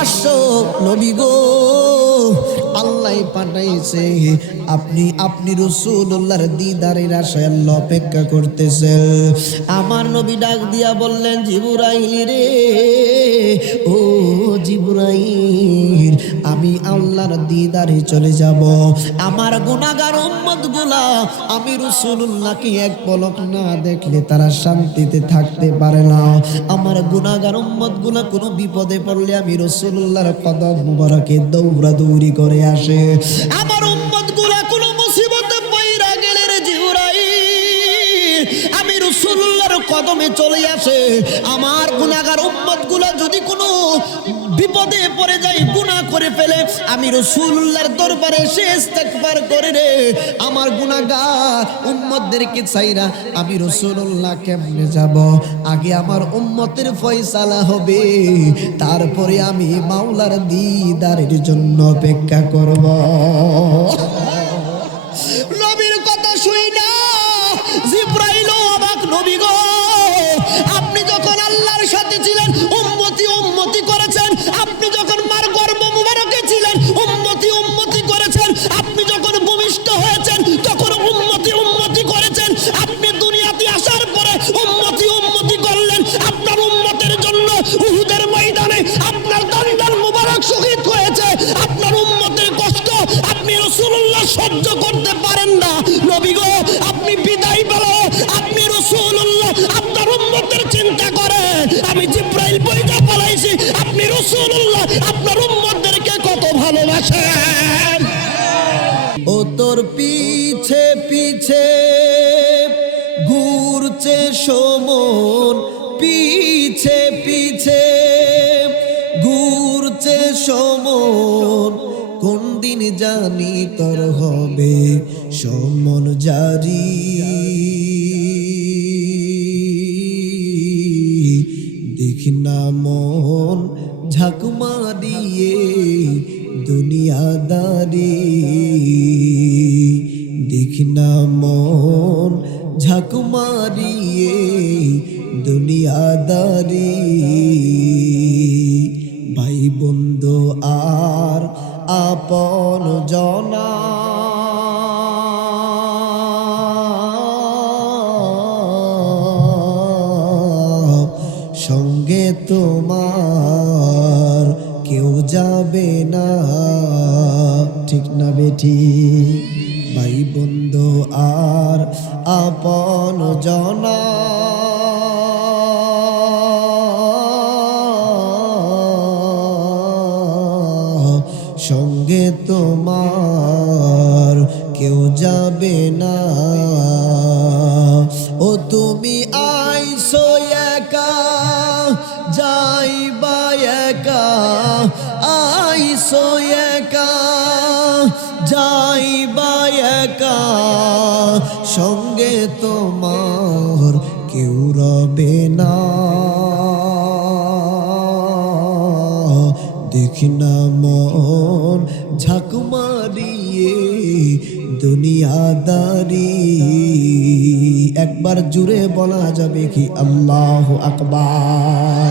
আসছো নবী গো, আল্লাহ পাঠাইছে, আপনি রাসূলুল্লাহর দিদারের আশায় আল্লাহ অপেক্ষা করতেছে। আমার নবী ডাক দিয়া বললেন, জিবরাইল রে, ও জিবরাইল, আমি আল্লাহর দিদারে চলে যাব। আমার গুনাহগার উম্মতগুলা আমি রাসূলুল্লাহকে এক পলক না দেখলে তারা শান্তিতে থাকতে পারে না। আমার গুনাহগার উম্মতগুলা কোনো বিপদে পড়লে আমি রাসূলুল্লাহর কদম মুবারকে দৌড়াদৌড়ি করে আসে। আমার উম্মতগুলা কোনো মুসিবতে পইরা গেলে রে জিবরাইল আমি রাসূলুল্লাহর কদমে চলে আসে। আমার গুনাহগার উম্মতগুলা যদি কোনো বিপদে পড়ে যায়, গুনাহ করে ফেলে, আমি রাসূলুল্লাহর দরবারে এসে ইস্তেগফার করে রে। আমার গুনাহগার উম্মতদেরকে চাইরা আমি রাসূলুল্লাহ কেমনে যাব? আগে আমার উম্মতের ফয়সালা হবে, তারপরে আমি মাওলার দিদারের জন্য অপেক্ষা করব। নবীর কথা শুই না জিবরাইল অবাক, নবী গো, আপনি যখন আল্লাহর সাথে ছিলেন উম্মতি উম্মতি করেছেন, আপনি যখন মার গর্ভ মুবারকে ছিলেন উম্মতি উম্মতি করেছেন, আপনি যখন ভূমিষ্ঠ হয়েছেন তখন উম্মতি উম্মতি করেছেন, আপনি দুনিয়াতে আসার পরে উম্মতি উম্মতি করলেন। আপনার উম্মতের জন্য উহুদের ময়দানে আপনার দান্দাল মুবারক শহীদ হয়েছে। আপনার উম্মতের কষ্ট আপনি রাসূলুল্লাহ সহ্য করতে পারেন না। নবী গো, আপনি বিদায় বলো, আপনি রাসূলুল্লাহ আপনার উম্মতের চিন্তা করেন। আমি জিবরাইল বইটা পালাইছি, আপনি রাসূলুল্লাহ আপনার উম্মতদেরকে কত ভালোবাসেন। ও তোর পিছে পিছে ঘুরছে সমন, পিছে পিছে ঘুরছে সমন, কোন দিন জানি তোর হবে সমন জারি। দেখি না মন ঝাঁকমা দিয়ে দুনিয়াদারি, দেখি না মন ঝাঁক মারিয়ে দুনিয়াদারি। ভাই বন্ধু আর আপন জনা সঙ্গে তোমার কেউ যাবে না, ঠিক না বেঠি? ভাই বন্ধু আর আপন জনা সঙ্গে তোমার কেউ যাবে না। ও তুমি আইসো একা যাইবা একা, আইসো একা যাইবা একা, সঙ্গে তোমার কেউ রবে না। দেখি না মন ঝাঁক মারিয়ে দুনিয়াদারি। একবার জুড়ে বলা যাবে কি আল্লাহু আকবার?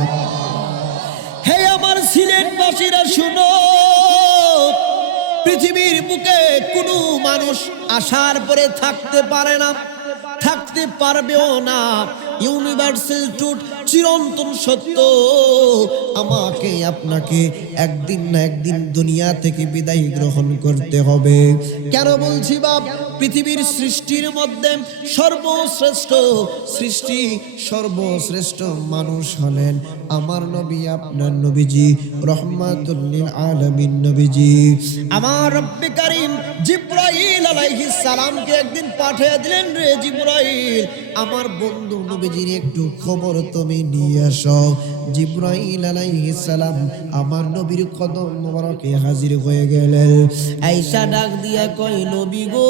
হে আমার সিলেটবাসীরা শুনো, পৃথিবীর বুকে কোনো মানুষ আসার পরে থাকতে পারে না, থাকতে পারবেও না। ইউনিভার্সাল ট্রুথ, চিরন্তন সত্য। আমাকে আপনাকে একদিন না একদিন দুনিয়া থেকে বিদায় গ্রহণ করতে হবে। কেন বলছি বাপ? পৃথিবীর সৃষ্টির মধ্যে সর্বশ্রেষ্ঠ সৃষ্টি, সর্বশ্রেষ্ঠ মানুষ হলেন আমার নবী, আপনার নবীজি, রহমাতুল লিল আলামিন নবীজি। আমার রব্বে কারীম জিবরাইল আলাইহিস সালামকে একদিন পাঠিয়ে দিলেন, রে জিবরাইল, আমার বন্ধু নবীজির একটু খবর তুমি নিয়ে আসো। জিবরাইল আলাইহিস সালাম আমার নবীর কদম মোবারকে হাজির হয়ে গেলেন। আয়েশা ডাক দিয়া কয়, নবী গো,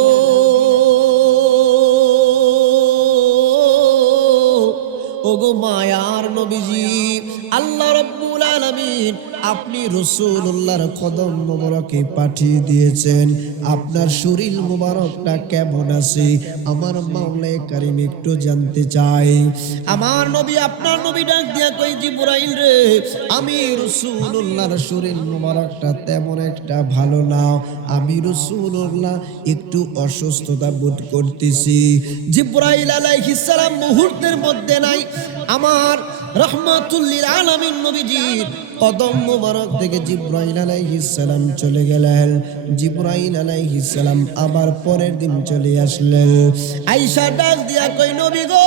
ওগো মায়ার নবীজি, আল্লাহ রাব্বুল আলামিন আপনি রাসূলুল্লাহর কদম মোবারকে পাঠিয়ে দিয়েছেন, আপনার শরীর মোবারকটা কেমন আছে আমার মাওলায়ে কারীম একটু জানতে চাই। আমার নবী আপনার নবী ডাক দিয়া কই, জিবরাইল রে, আমি রাসূলুল্লাহর শরীর মোবারকটা তেমন একটা ভালো না, আমি রাসূলুল্লাহ একটু অসুস্থতা বোধ করতেছি। জিবরাইল আলাইহিস সালাম মুহূর্তের মধ্যে নাই আমার রহমাতুল লিল আলামিন নবীজির কদম মোবারক থেকে জিবরাইল আলাইহিস সালাম চলে গেলেন। জিবরাইল আলাইহিস সালাম আবার পরের দিন চলে আসলেন। আয়েশা ডাক দিয়া কই, নবী গো,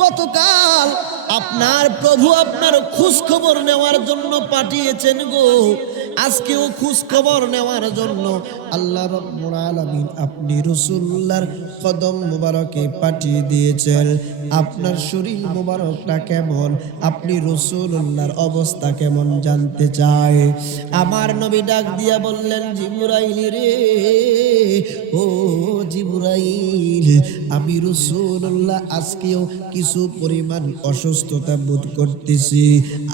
গতকাল আপনার প্রভু আপনার খোঁজ খবর নেওয়ার জন্য পাঠিয়েছেন গো, আজকেও খোঁজ খবর নেওয়ার জন্য আল্লাহ রাব্বুল আলামিন আপনি রাসূলুল্লাহর কদম মোবারকে পাঠিয়ে দিয়েছেন। আপনার শরীর মোবারকটা কেমন, আপনি রাসূলুল্লাহর অবস্থা কেমন জানতে চায়। আমার নবী ডাক দিয়া বললেন, জিবরাইল রে, ও জিবরাইল, আমি রাসূলুল্লাহ আজকেও কিছু পরিমাণ অসুস্থতা বোধ করতেছি,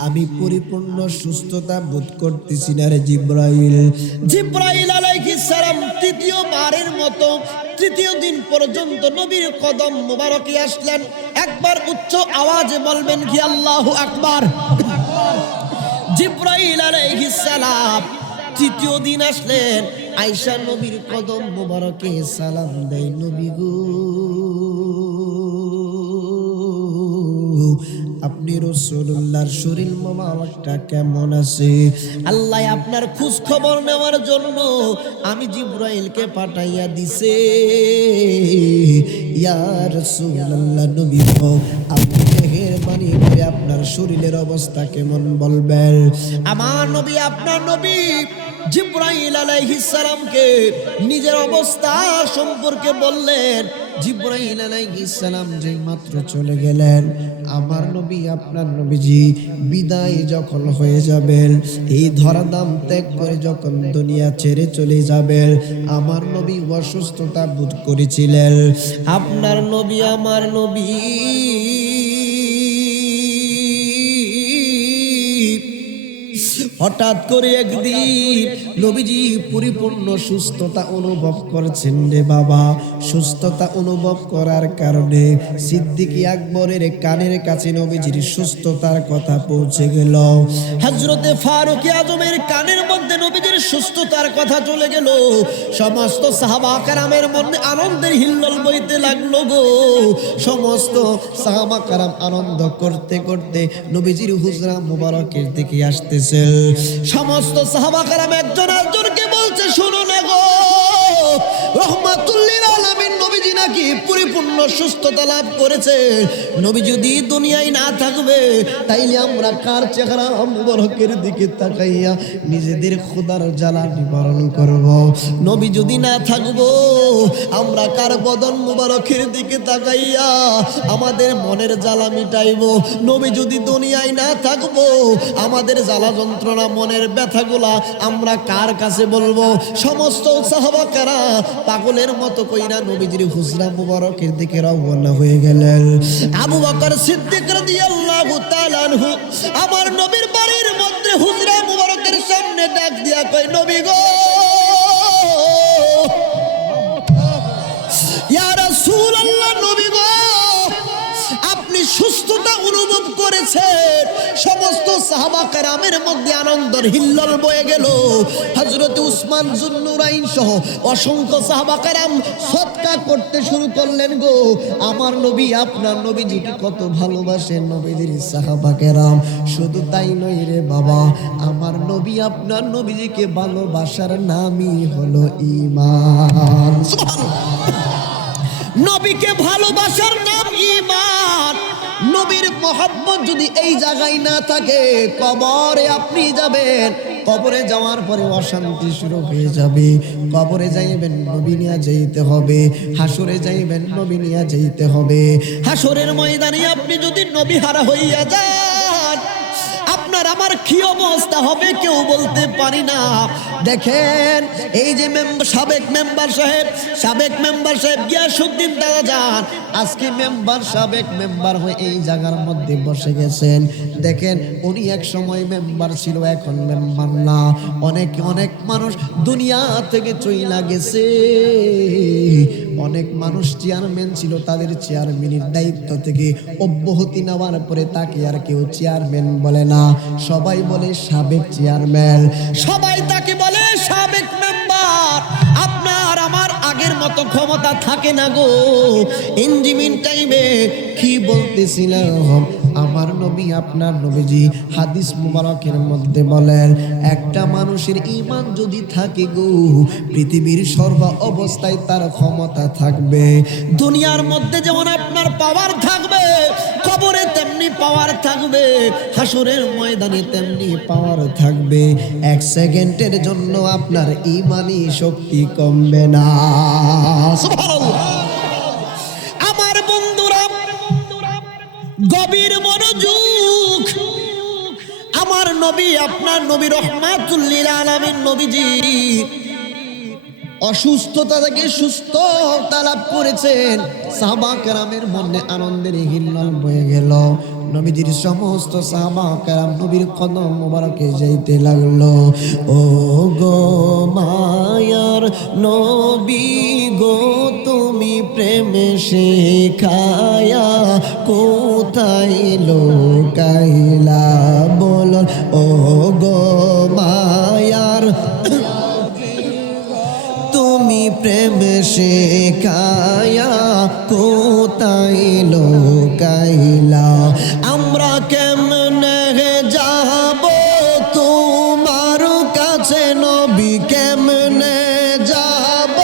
আমি পরিপূর্ণ সুস্থতা বোধ করতেছি না রে জিবরাইল। জিবরাইল আলাইহিস সালাম তৃতীয়বারের মতো তৃতীয় দিন পর্যন্ত নবীর কদম মোবারকে আসলেন। একবার উচ্চ আওয়াজে বলবেন কি আল্লাহু আকবার। জিবরাইল আলাইহিস সালাম তৃতীয় দিন আসলেন, আয়েশা নবীর কদম মোবারকে সালাম দেয়, নবী গো, আপনি রাসূলুল্লাহর শরীর মোবারকটা কেমন আছে? আল্লাহ আপনার খোঁজ খবর নেওয়ার জন্য আমি জিবরাইলকে পাঠাইয়া দিছে। ইয়া রাসূলুল্লাহ, নবী গো, আপনি মেহেরবানি করে আপনার শরীরের অবস্থা কেমন বলবেন। আমার নবী আপনার নবী জিবরাইল আলাইহিস সালামকে নিজের অবস্থা সম্পর্কে বললেন। জিবরাইল আলাইহিস সালাম যেই মাত্র চলে গেলেন, আমার নবী আপনার নবীজি বিদায় যখন হয়ে যাবেন, এই ধরাধাম ত্যাগ করে যখন দুনিয়া ছেড়ে চলে যাবেন, আমার নবী অসুস্থতা বোধ করেছিলেন। আপনার নবী আমার নবী হঠাৎ করে একদিন নবীজি পরিপূর্ণ সুস্থতা অনুভব করছেন রে বাবা। সুস্থতা অনুভব করার কারণে সিদ্দিকী আকবরের কানের কাছে নবীজির সুস্থতার কথা পৌঁছে গেল। হযরতে ফারুক আজমের কানের মধ্যে নবীজির সুস্থতার কথা চলে গেল। সমস্ত সাহাবা কেরামের মধ্যে আনন্দের হিল্লোল বইতে লাগলো গো। সমস্ত সাহাবা কেরাম আনন্দ করতে করতে নবীজির হুজরা মুবারকের দিকে আসতেছে। সমস্ত সাহাবা কেরাম একজন আরেকজনকে বলছে, শুনো না গো, রহমাতুল লিল আলামিন নবীজি নাকি পরিপূর্ণ সুস্থতা লাভ করেছে। নবী যদি দুনিয়ায় না থাকবে, তাইলে আমরা কার চেহারা মুবারকের দিকে তাকাইয়া নিজেদের খোদার জ্বালা নিবারণ করব? নবী যদি না থাকবো, আমরা কার বদন মুবারকের দিকে তাকাইয়া আমাদের মনের জ্বালা মিটাইব? নবী যদি দুনিয়ায় না থাকবো, আমাদের জ্বালা যন্ত্রণা মনের ব্যথাগুলা আমরা কার কাছে বলবো? সমস্ত সাহাবাকেরা পাগলের মতো কইরা নবীজির হুজরা মুবারকের দিকে রওনা হয়ে গেলেন। আবু বকর সিদ্দিক রাদিয়াল্লাহু তাআলা আনহু আমার নবীর বাড়ির মধ্যে হুজরা মুবারকের সামনে ডাক দিয়া কয়, নবী গো, ইয়া রাসূলুল্লাহ, নবী গো, আপনি সুস্থতা অনুভব করেছেন। সমস্ত সাহাবা কেরামের মধ্যে আনন্দের হিল্লোল বয়ে গেল। হযরত উসমান যুন্নুরাইন সহ অসংখ্য সাহাবা কেরাম সদকা করতে শুরু করলেন গো। আমার নবী আপনার নবীজিকে কত ভালোবাসেন নবীজির সাহাবা কেরাম। শুধু তাই নয় রে বাবা, আমার নবী আপনার নবীজিকে ভালোবাসার নামই হলো ঈমান। নবীকে ভালোবাসার নাম ঈমান। নবীর মহব্বত যদি এই জায়গায় না থাকে, কবরে আপনি যাবেন, কবরে যাওয়ার পরে অশান্তি শুরু হয়ে যাবে। কবরে যাইবেন, নবী নিয়ে যাইতে হবে। হাসরে যাইবেন, নবী নিয়ে যাইতে হবে। হাসরের ময়দানে আপনি যদি নবী হারা হইয়া যান, আপনার আমার কি অবস্থা হবে কেউ বলতে পারি না। দেখেন এই যে সাবেক মেম্বার সাহেব গিয়াসউদ্দিন দাদা যান আজকে সাবেক মেম্বার হয়ে এই জায়গার মধ্যে বসে গেছেন। দেখেন উনি এক সময় মেম্বার ছিল, এখন মেম্বার না। অনেক মানুষ দুনিয়া থেকে চইলা গেছে। অনেক মানুষ চেয়ারম্যান ছিল, তাদের চেয়ারম্যানের দায়িত্ব থেকে অব্যাহতি নেওয়ার পরে তাকে আর কেউ চেয়ারম্যান বলে না, সবাই বলে সাবেক চেয়ারম্যান, সবাই তাকে বলে সাবেক মেম্বার। আপনার আমার আগের মতো ক্ষমতা থাকে না গো। ইনজিমিন টাইমে কি বলতেছিলাম, আমার নবী আপনার নবীজি হাদিস মুবারকের মধ্যে বলেন, একটা মানুষের ঈমান যদি থাকে গো, পৃথিবীর সর্ব অবস্থায় তার ক্ষমতা থাকবে। দুনিয়ার মধ্যে যেমন আপনার পাওয়ার থাকবে, কবরে তেমনি পাওয়ার থাকবে, হাসরের ময়দানে তেমনি পাওয়ার থাকবে। এক সেকেন্ডের জন্য আপনার ঈমানি শক্তি কমবে না। সুবহানাল্লাহ। আমার বন্ধুরা গভীর মনোযোগ, আমার নবী আপনার নবী রহমাতুল লিল আলামিন নবীজি অসুস্থতা থেকে সুস্থতা লাভ করেছেন। সাহাবা কেরামের মনে আনন্দের হিল্লোল বয়ে গেল। নবীজির সমস্ত সাহাবা কেরাম নবীর কদম মোবারকে যাইতে লাগলো। ও গো মায়ার নবী গো, তুমি প্রেমে শেখায়া কোথায় লোকাইলা বলো। ও গো মায়ার তুমি প্রেম শেখায়া কোথায় লোকাইলা, আমরা কেমনে যাব তোমার কাছে নবী, কেমনে যাব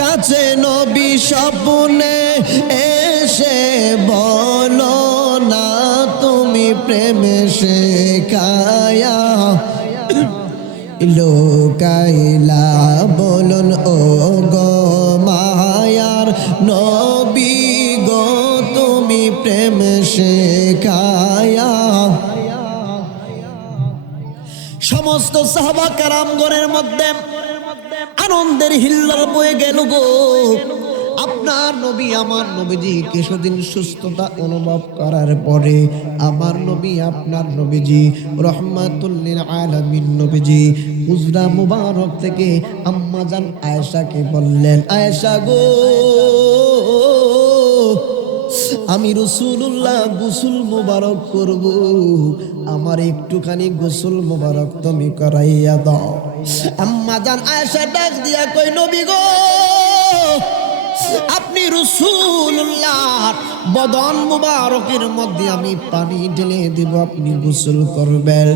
কাছে নবী, স্বপ্নে এসে বলো না তুমি প্রেম শেখায়া লোকাইলা বলুন। ও গো মায়ার নবী গো, তুমি প্রেম শেখায়া। সমস্ত সাহাবা কেরামগণের মধ্যে আনন্দের হিল্লোল বয়ে গেল গো। আপনার নবী আমার নবীজি কিছুদিন সুস্থতা অনুভব করার পরে আমার নবী আপনার নবীজি রহমাতুল লিল আলামিন নবীজি হুজরা মুবারক থেকে আম্মা জান আয়েশাকে বললেন, আয়েশা গো, আমি রাসূলুল্লাহ গোসল মুবারক করব, আমার একটুখানি গোসল মুবারক তুমি করাইয়া দাও। আম্মা জান আয়েশা ডাক দিয়া কই, নবী গো, আপনি রাসূলুল্লাহ বদন মুবারকের মধ্যে আমি পানি ঢেলে দেব, আপনি গোসল করবেন।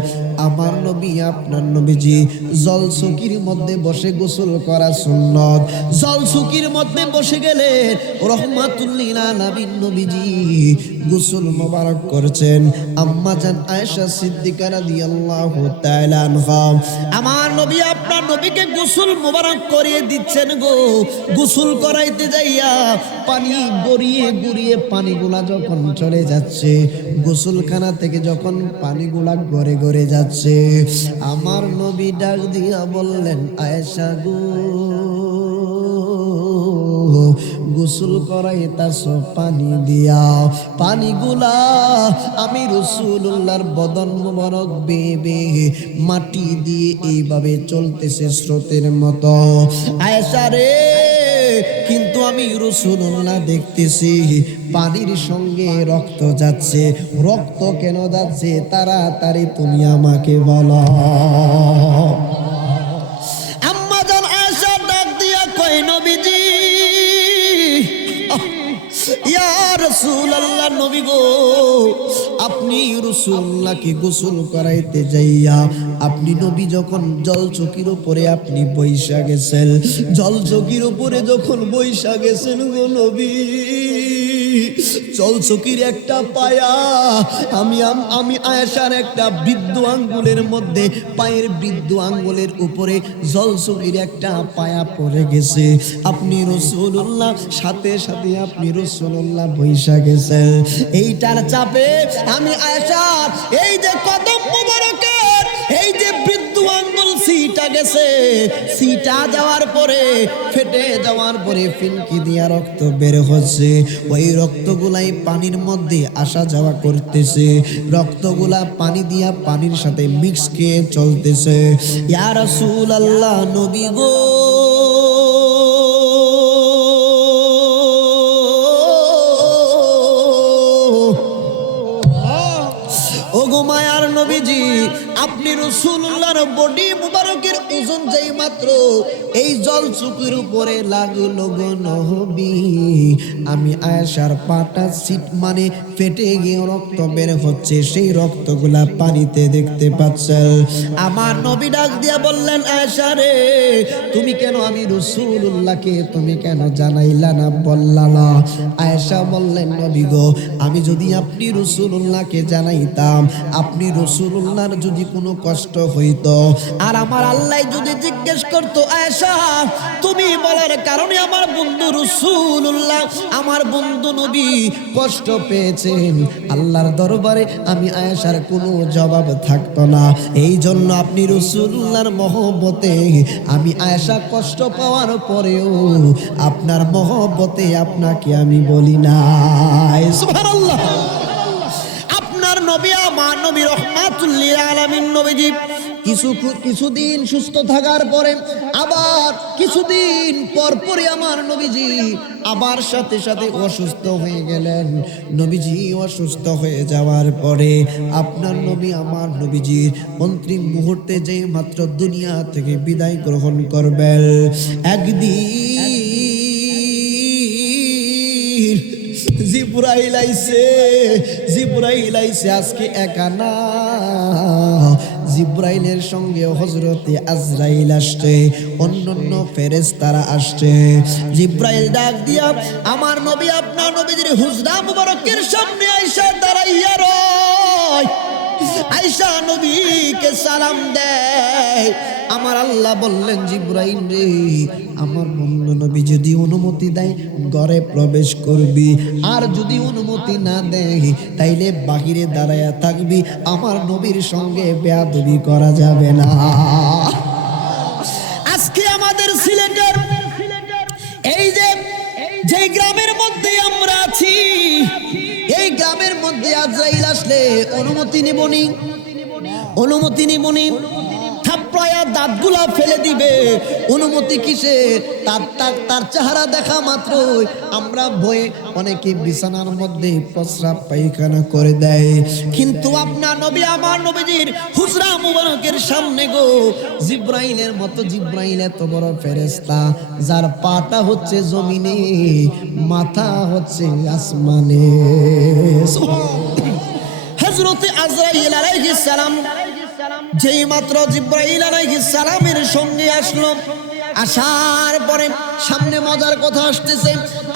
আমার নবী আপনার নবীজি জলসুকির মধ্যে বসে গোসল করা সুন্নত। জলসুকির মধ্যে বসে গেলে রহমাতুল লিল আলামিন নবীজি গোসল মুবারক করছেন। আম্মা জান আয়েশা সিদ্দিকা রাদিয়াল্লাহু তাআলা আনহা আমার নবী আপনার নবীকে গোসল মুবারক করিয়ে দিচ্ছেন গো। গোসল করাইতে যাইয়া পানি গড়িয়ে গড়িয়ে পানিগুলা যখন চলে যাচ্ছে, গোসলখানা থেকে যখন পানিগুলা গড়ে গড়ে যাচ্ছে, আমার নবী ডাক দিয়া বললেন, আয়েশা গো, গোসল করাইতাছ পানি দিয়া, পানিগুলা আমি রাসূলুল্লাহর বদন মুবারক বেবে মাটি দিয়ে এইভাবে চলতেছে স্রোতের মতো। আয়েশা রে, কিন্তু আমি রাসূলুল্লাহ দেখতেছি পানির সঙ্গে রক্ত যাচ্ছে। রক্ত কেন যাচ্ছে তাড়াতাড়ি তুমি আমাকে বলো। আম্মা জান আয়েশা ডাক দিয়া কই, নবীজি, ইয়া রাসূলুল্লাহ, নবী গো, আপনি রাসূলুল্লাহকে গোসল করাইতে যাইয়া আপনি নবী যখন জলচকির উপরে আপনি বৈশা গেছেন, জলচকির উপরে যখন বৈশা গেছেন গো নবী, জলচকির একটা পায়া আমি আয়েশার একটা বৃদ্ধ আঙ্গুলের মধ্যে, পায়ের বৃদ্ধ আঙ্গুলের উপরে জলচকির একটা পায়া পড়ে গেছে। আপনি রাসূলুল্লাহ সাথে সাথে আপনি রাসূলুল্লাহ বৈশা গেছেন। এইটার চাপে আমি আয়েশা এই যে কদম মুবারকের এই যে বৃদ্ধ আঙ্গুল গেছে, সিটা যাওয়ার পরে ফেটে যাওয়ার পরে ফিনকি দিয়া রক্ত বের হচ্ছে। ওই রক্তগুলাই পানির মধ্যে আসা যাওয়া করতেছে, রক্তগুলা পানি দিয়া পানির সাথে মিক্স খেয়ে চলতেছে। ইয়া রাসূলুল্লাহ, নবী গো, ওগো মায়ার নবীজি, আপনি রাসূলুল্লাহর বডি মুবারকের ওজন যেই মাত্র এই জল চুকির উপরে লাগলো গো নবী, আমি আয়েশার পাটা সিট মানে ফেটে গিয়ে রক্ত বের হচ্ছে, সেই রক্তগুলা পানিতে দেখতে পাচ্ছেন। আমার নবী ডাক দিয়া বললেন, আয়েশা রে, তুমি কেন আমি রাসূলুল্লাহকে তুমি কেন জানাইলা না, বললা না? আয়েশা বললেন, নবী গো, আমি যদি আপনি রাসূলুল্লাহকে জানাইতাম, আপনি রাসূলুল্লাহর যদি কোনো কষ্ট হইতো, আর আমার আল্লাহ যদি জিজ্ঞেস করতো, আয়েশা তুমি বলার কারণে আমার বন্ধু রাসূলুল্লাহ, আমার বন্ধু নবী কষ্ট পেয়েছেন, আল্লাহর দরবারে আমি আয়েশার কোনো জবাব থাকতো না। এই জন্য আপনি রাসূলুল্লাহর মহব্বতে আমি আয়েশা কষ্ট পাওয়ার পরেও আপনার মহব্বতে আপনাকে আমি বলি নাই। সুবহানাল্লাহ। আপনার নবী, আমার নবী রহমাতুল লিল আলামিন নবীজি কিছুদিন সুস্থ থাকার পরে আবার কিছুদিন পরপরই আমার নবীজি আবার সাথে সাথে অসুস্থ হয়ে গেলেন। নবীজি অসুস্থ হয়ে যাওয়ার পরে আপনার নবী, আমার নবীজির অন্তিম মুহূর্তে যে মাত্র দুনিয়া থেকে বিদায় গ্রহণ করবেন, একদিন জিবরাইল আইছে, আজকে একা না, জিবরাইলের সঙ্গে হযরতে আজরাইল আসছে, অন্যান্য ফেরেশতারা আসছে। জিবরাইল ডাক দিয়া আমার নবী, আপনার নবীজির হুজরা মুবারকের সামনে আয়েশা দাঁড়াইয়া রয়, আয়েশা নবীকে সালাম দেয়। আমার আল্লাহ বললেন, জিবরাইল রে, আমার বন্ধু নবী যদি অনুমতি দেয় ঘরে প্রবেশ করবি, আর যদি অনুমতি না দেয় তাইলে বাহিরে দাঁড়ায়া থাকবি, আমার নবীর সঙ্গে বেয়াদবি করা যাবে না। আজকে আমাদের সিলেটের এই যে গ্রামের মধ্যে আমরা আছি, এই গ্রামের মধ্যে আজরাইল আসলে অনুমতি নিবনি, থাপড়ায়া দাঁতগুলা ফেলে দিবে, অনুমতি কিসে? তার চেহারা দেখা মাত্র আমরা ভয়ে অনেকে বিছানার মধ্যে প্রস্রাব পায়খানা করে দেয়। কিন্তু আপনার নবী, আমার নবীজির হুজরা মুবারকের সামনে গো, জিবরাইলের মতো, জিবরাইল এত বড় ফেরেশতা, যার পাটা হচ্ছে জমিনে, মাথা হচ্ছে আসমানে। হযরতে আজরাইল আলাইহিস সালাম যেই মাত্র জিবরাইল আলাইহিস সালামের সঙ্গে আসলো, আসার পরে সামনে মজার কথা আসতেছে,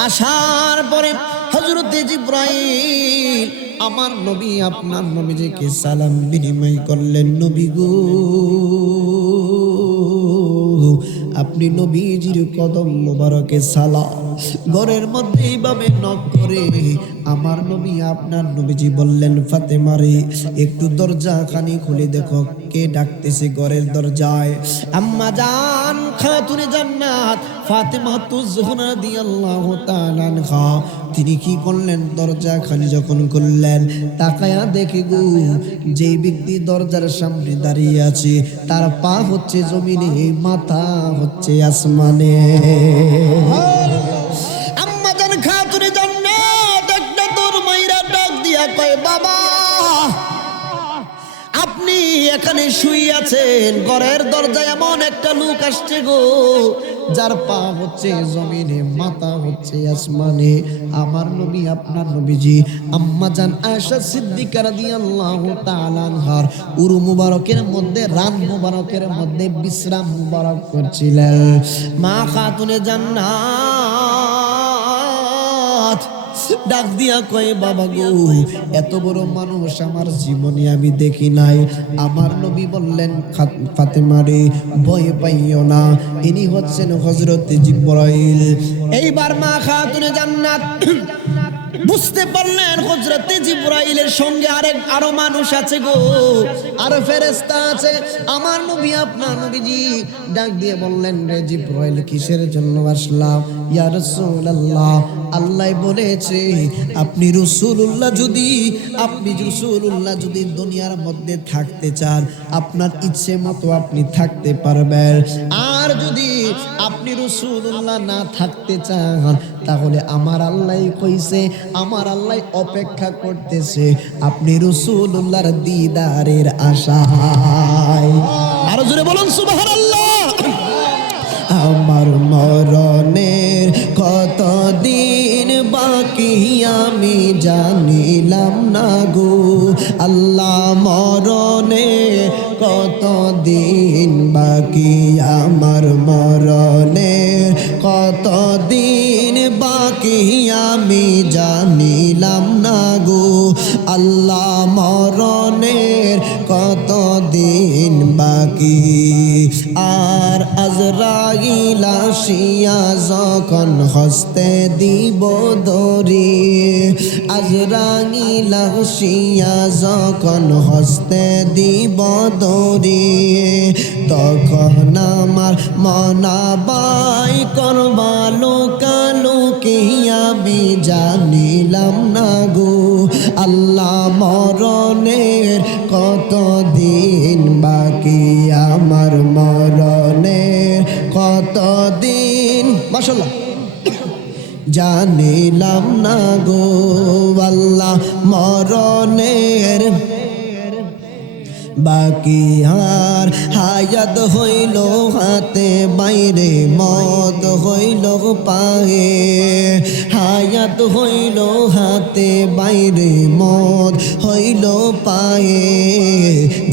আসার পরে হযরতে জিবরাইল আমার নবী, আপনার নবীজিকে সালাম বিনিময় করলেন। নবী গো, আপনি নবীজির কদম মোবারকে সালাম। ঘরের মধ্যে এইভাবে নক করে আমার নবী, আপনার নবীজি বললেন, ফাতেমা রে, একটু দরজা খানি খুলে দেখো কে ডাকতেছে ঘরের দরজায়। আম্মা জান খাতুনে জান্নাত ফাতেমা তুজহরা রাদিয়াল্লাহু তাআলা আনহা, তিনি কি করলেন, দরজা খানি যখন খুললেন, তাকায়া দেখে গো, যেই ব্যক্তি দরজার সামনে দাঁড়িয়ে আছে তার পা হচ্ছে জমিনে, মাথা হচ্ছে আসমানে। আম্মা জান খাতুনে জান্নাত একটা তোর মাইরা ডাক দিয়া কয়, বাবা আপনি এখানে শুয়ে আছেন, ঘরের দরজায় এমন একটা লোক আসছে গো, যার পা হচ্ছে জমিনে, মাথা হচ্ছে আসমানে। আমার নবী, আপনার নবীজি আম্মা জান আয়েশা সিদ্দিকা রাদিয়াল্লাহু তাআলা আনহার উরু মুবারকের মধ্যে, রান মুবারকের মধ্যে বিশ্রাম মুবারক করছিলেন। মা খাতুনে জান্নাত ডাক দিয়া কয়, বাবা গো, এত বড় মানুষ আমার জীবনে আমি দেখি নাই। আমার নবী বললেন, ফাতেমা রে, ভয় পাইও না, ইনি হচ্ছেন হযরত জিবরাইল। এইবার মা খাতুনে জান্নাত বুঝতে পারলেন হযরতে জিবরাইলের সঙ্গে আরো মানুষ আছে গো, আরো ফেরেশতা আছে। আমার নবী আপনার নবীজি ডাক দিয়ে বললেন, রে জিবরাইল কিসের জন্য আসলাম? ইয়া রাসূলুল্লাহ, আল্লাহ বলেছে আপনি রাসূলুল্লাহ যদি দুনিয়ার মধ্যে থাকতে চান আপনার ইচ্ছে মতো আপনি থাকতে পারবেন, আর যদি আপনি রাসূলুল্লাহ না থাকতে চান তাহলে আমার আল্লাহ কইছে, আমার আল্লাহ অপেক্ষা করতেছে আপনি রাসূলুল্লাহর দিদারের আশায়। আরো জোরে বলুন সুবহানাল্লাহ। আমার মরণের কতদিন বাকি আমি জানিলাম না গো আল্লাহ, মরণের কতদিন বাকি, আমার মরণের কতদিন বাকি আমি জানিলাম না গো আল্লাহ, মরণের কতদিন বাকি। আর আজরাইল আসিয়া যখন হস্তে দিব দড়ি, আজরাইল আসিয়া যখন হস্তে দিব দড়ি, তখন আমার মনাবাই করবা লোকালোকি আমি জানিলাম না গো আল্লাহ, মরণের কতদিন বাকি, আমার মরণের কতদিন মাশাআল্লাহ জানিলাম না গো আল্লাহ, মরণের বাকি। আর হায়াত হইল হাতে বাইরে মত হইল পায়ে, হায়াত হইল হাতে বাইরে মত হইল পায়ে,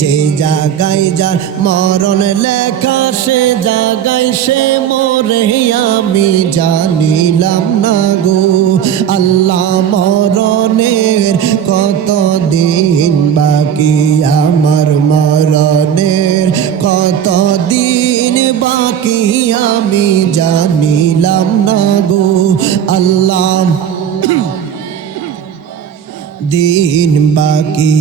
যে জাগায় যার মরণ লেখা সে জাগায় সে মরে আমি জানিলাম না গো আল্লাহ, মরণের কতদিন বাকি, আমার মরণের কতদিন বাকি আমি জানিলাম না গো আল্লাহ, দিন বাকি।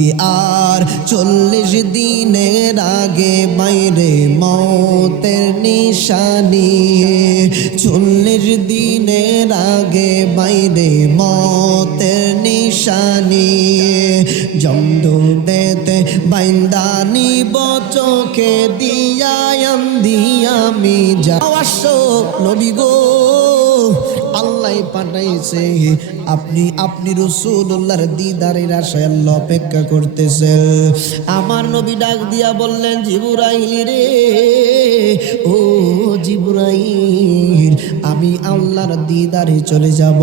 আর 40 দিনের আগে বাইরে মৌতের নিশানি, 40 দিনের আগে বাইরে মৌতের নিশানি, জমদুদেতে বাইন্দানি বচকে দিয়া আন্দি আমি যাওয়াস নবী গো আল্লাহ পাঠাইছে, আপনি রাসূলুল্লাহর দিদারের আশায় আল্লাহ অপেক্ষা করতেছে। আমার নবী ডাক দিয়া বললেন, জিবরাইল রে, ও জিবরাইল, আমি আল্লাহর দিদারে চলে যাব,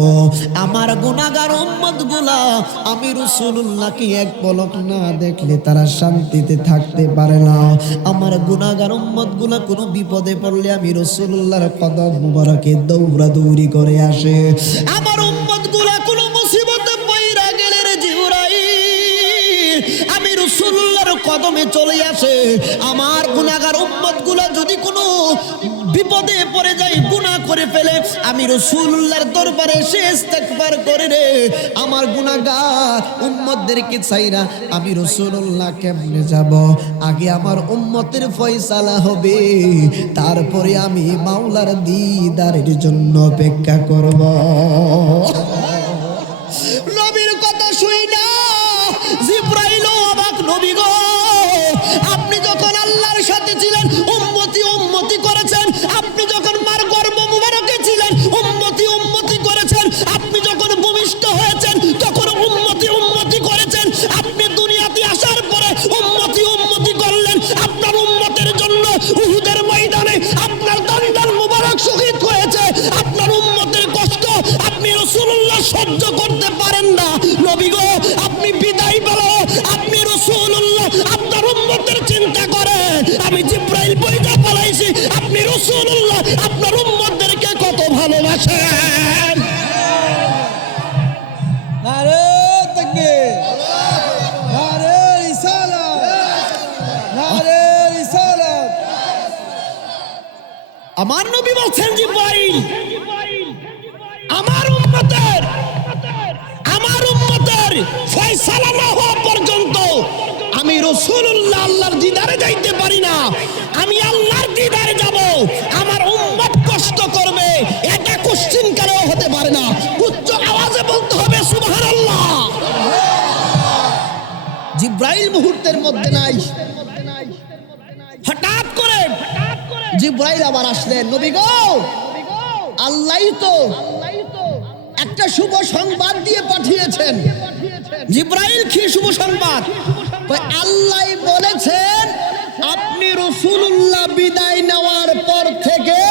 আমার গুনাহগার উম্মতগুলা আমি রাসূলুল্লাহকে এক পলক না দেখলে তারা শান্তিতে থাকতে পারে না, আমার গুনাহগার উম্মতগুলা কোনো বিপদে পড়লে আমি রাসূলুল্লাহর কদম মুবারকে দৌড়াদৌড়ি করে আসে, আমার উম্মতগুলা কোনো মুসিবতে পইরা গেলে রে জিবরাইল আমি রাসূলুল্লাহর কদমে চলে আসে, আমার গুনাহগার উম্মতগুলা যদি কোনো বিপদে পড়ে যায় গুনাহ করে ফেলে আমি রাসূলুল্লাহর দরবারে এসে ইস্তেগফার করে রে, আমার গুনাহগার উম্মতদেরকে চাইরা আমি রাসূলুল্লাহ কেমনে যাব, আগে আমার উম্মতের ফয়সালা হবে, তারপরে আমি মাওলার দিদারের জন্য অপেক্ষা করব। নবীর কথা শুই না জিবরাইল অবাক, নবী গো আপনি যখন আল্লাহর সাথে ছিলেন উম্মতি উম্মতি করেছেন, আপনি যখন মার গর্ভ মুবারকে ছিলেন উম্মতি উম্মতি করেছেন, আপনি যখন ভূমিষ্ঠ হয়েছেন তখন উম্মতি উম্মতি করেছেন, আপনি দুনিয়াতে আসার পরে উম্মতি উম্মতি করলেন, আপনার উম্মতের জন্য উহুদের ময়দানে আপনার দান্দান মুবারক শহীদ হয়েছে, আপনার উম্মতের কষ্ট আপনি রাসূলুল্লাহ সহ্য করতে পারেন না, নবী গো আপনি বিদায় বলো, আপনি রাসূলুল্লাহ আপনার উম্মতের চিন্তা করে, আমি জিবরাইল বইটা বলাইছি আপনি রাসূলুল্লাহ আপনার উম্মতদেরকে কত ভালোবাসেন। নারে তাকবীর, নারে রিসালাত, নারে রিসালাত। আমার নবী বলছেন জিবরাইল আমার উম্মতের ফয়সালা না হওয়া পর্যন্ত আমি রাসূলুল্লাহ আল্লাহর দিদারে যাইতে পারি না। আমি আল্লাহর দিদারে যাব, আমার উম্মত কষ্ট করবে, এটা কোশ্চিন কারেও হতে পারে না। উচ্চ আওয়াজে বলতে হবে সুবহানাল্লাহ। জিব্রাইল মুহূর্তের মধ্যে নাই। হঠাৎ করে জিব্রাইল আবার আসলেন, নবী গো, আল্লাহই তো একটা শুভ সংবাদ দিয়ে পাঠিয়েছেন। জিব্রাইল কি শুভ সংবাদ? আল্লাহ বলেছেন আপনি রাসূলুল্লাহ বিদায় নেওয়ার পর থেকে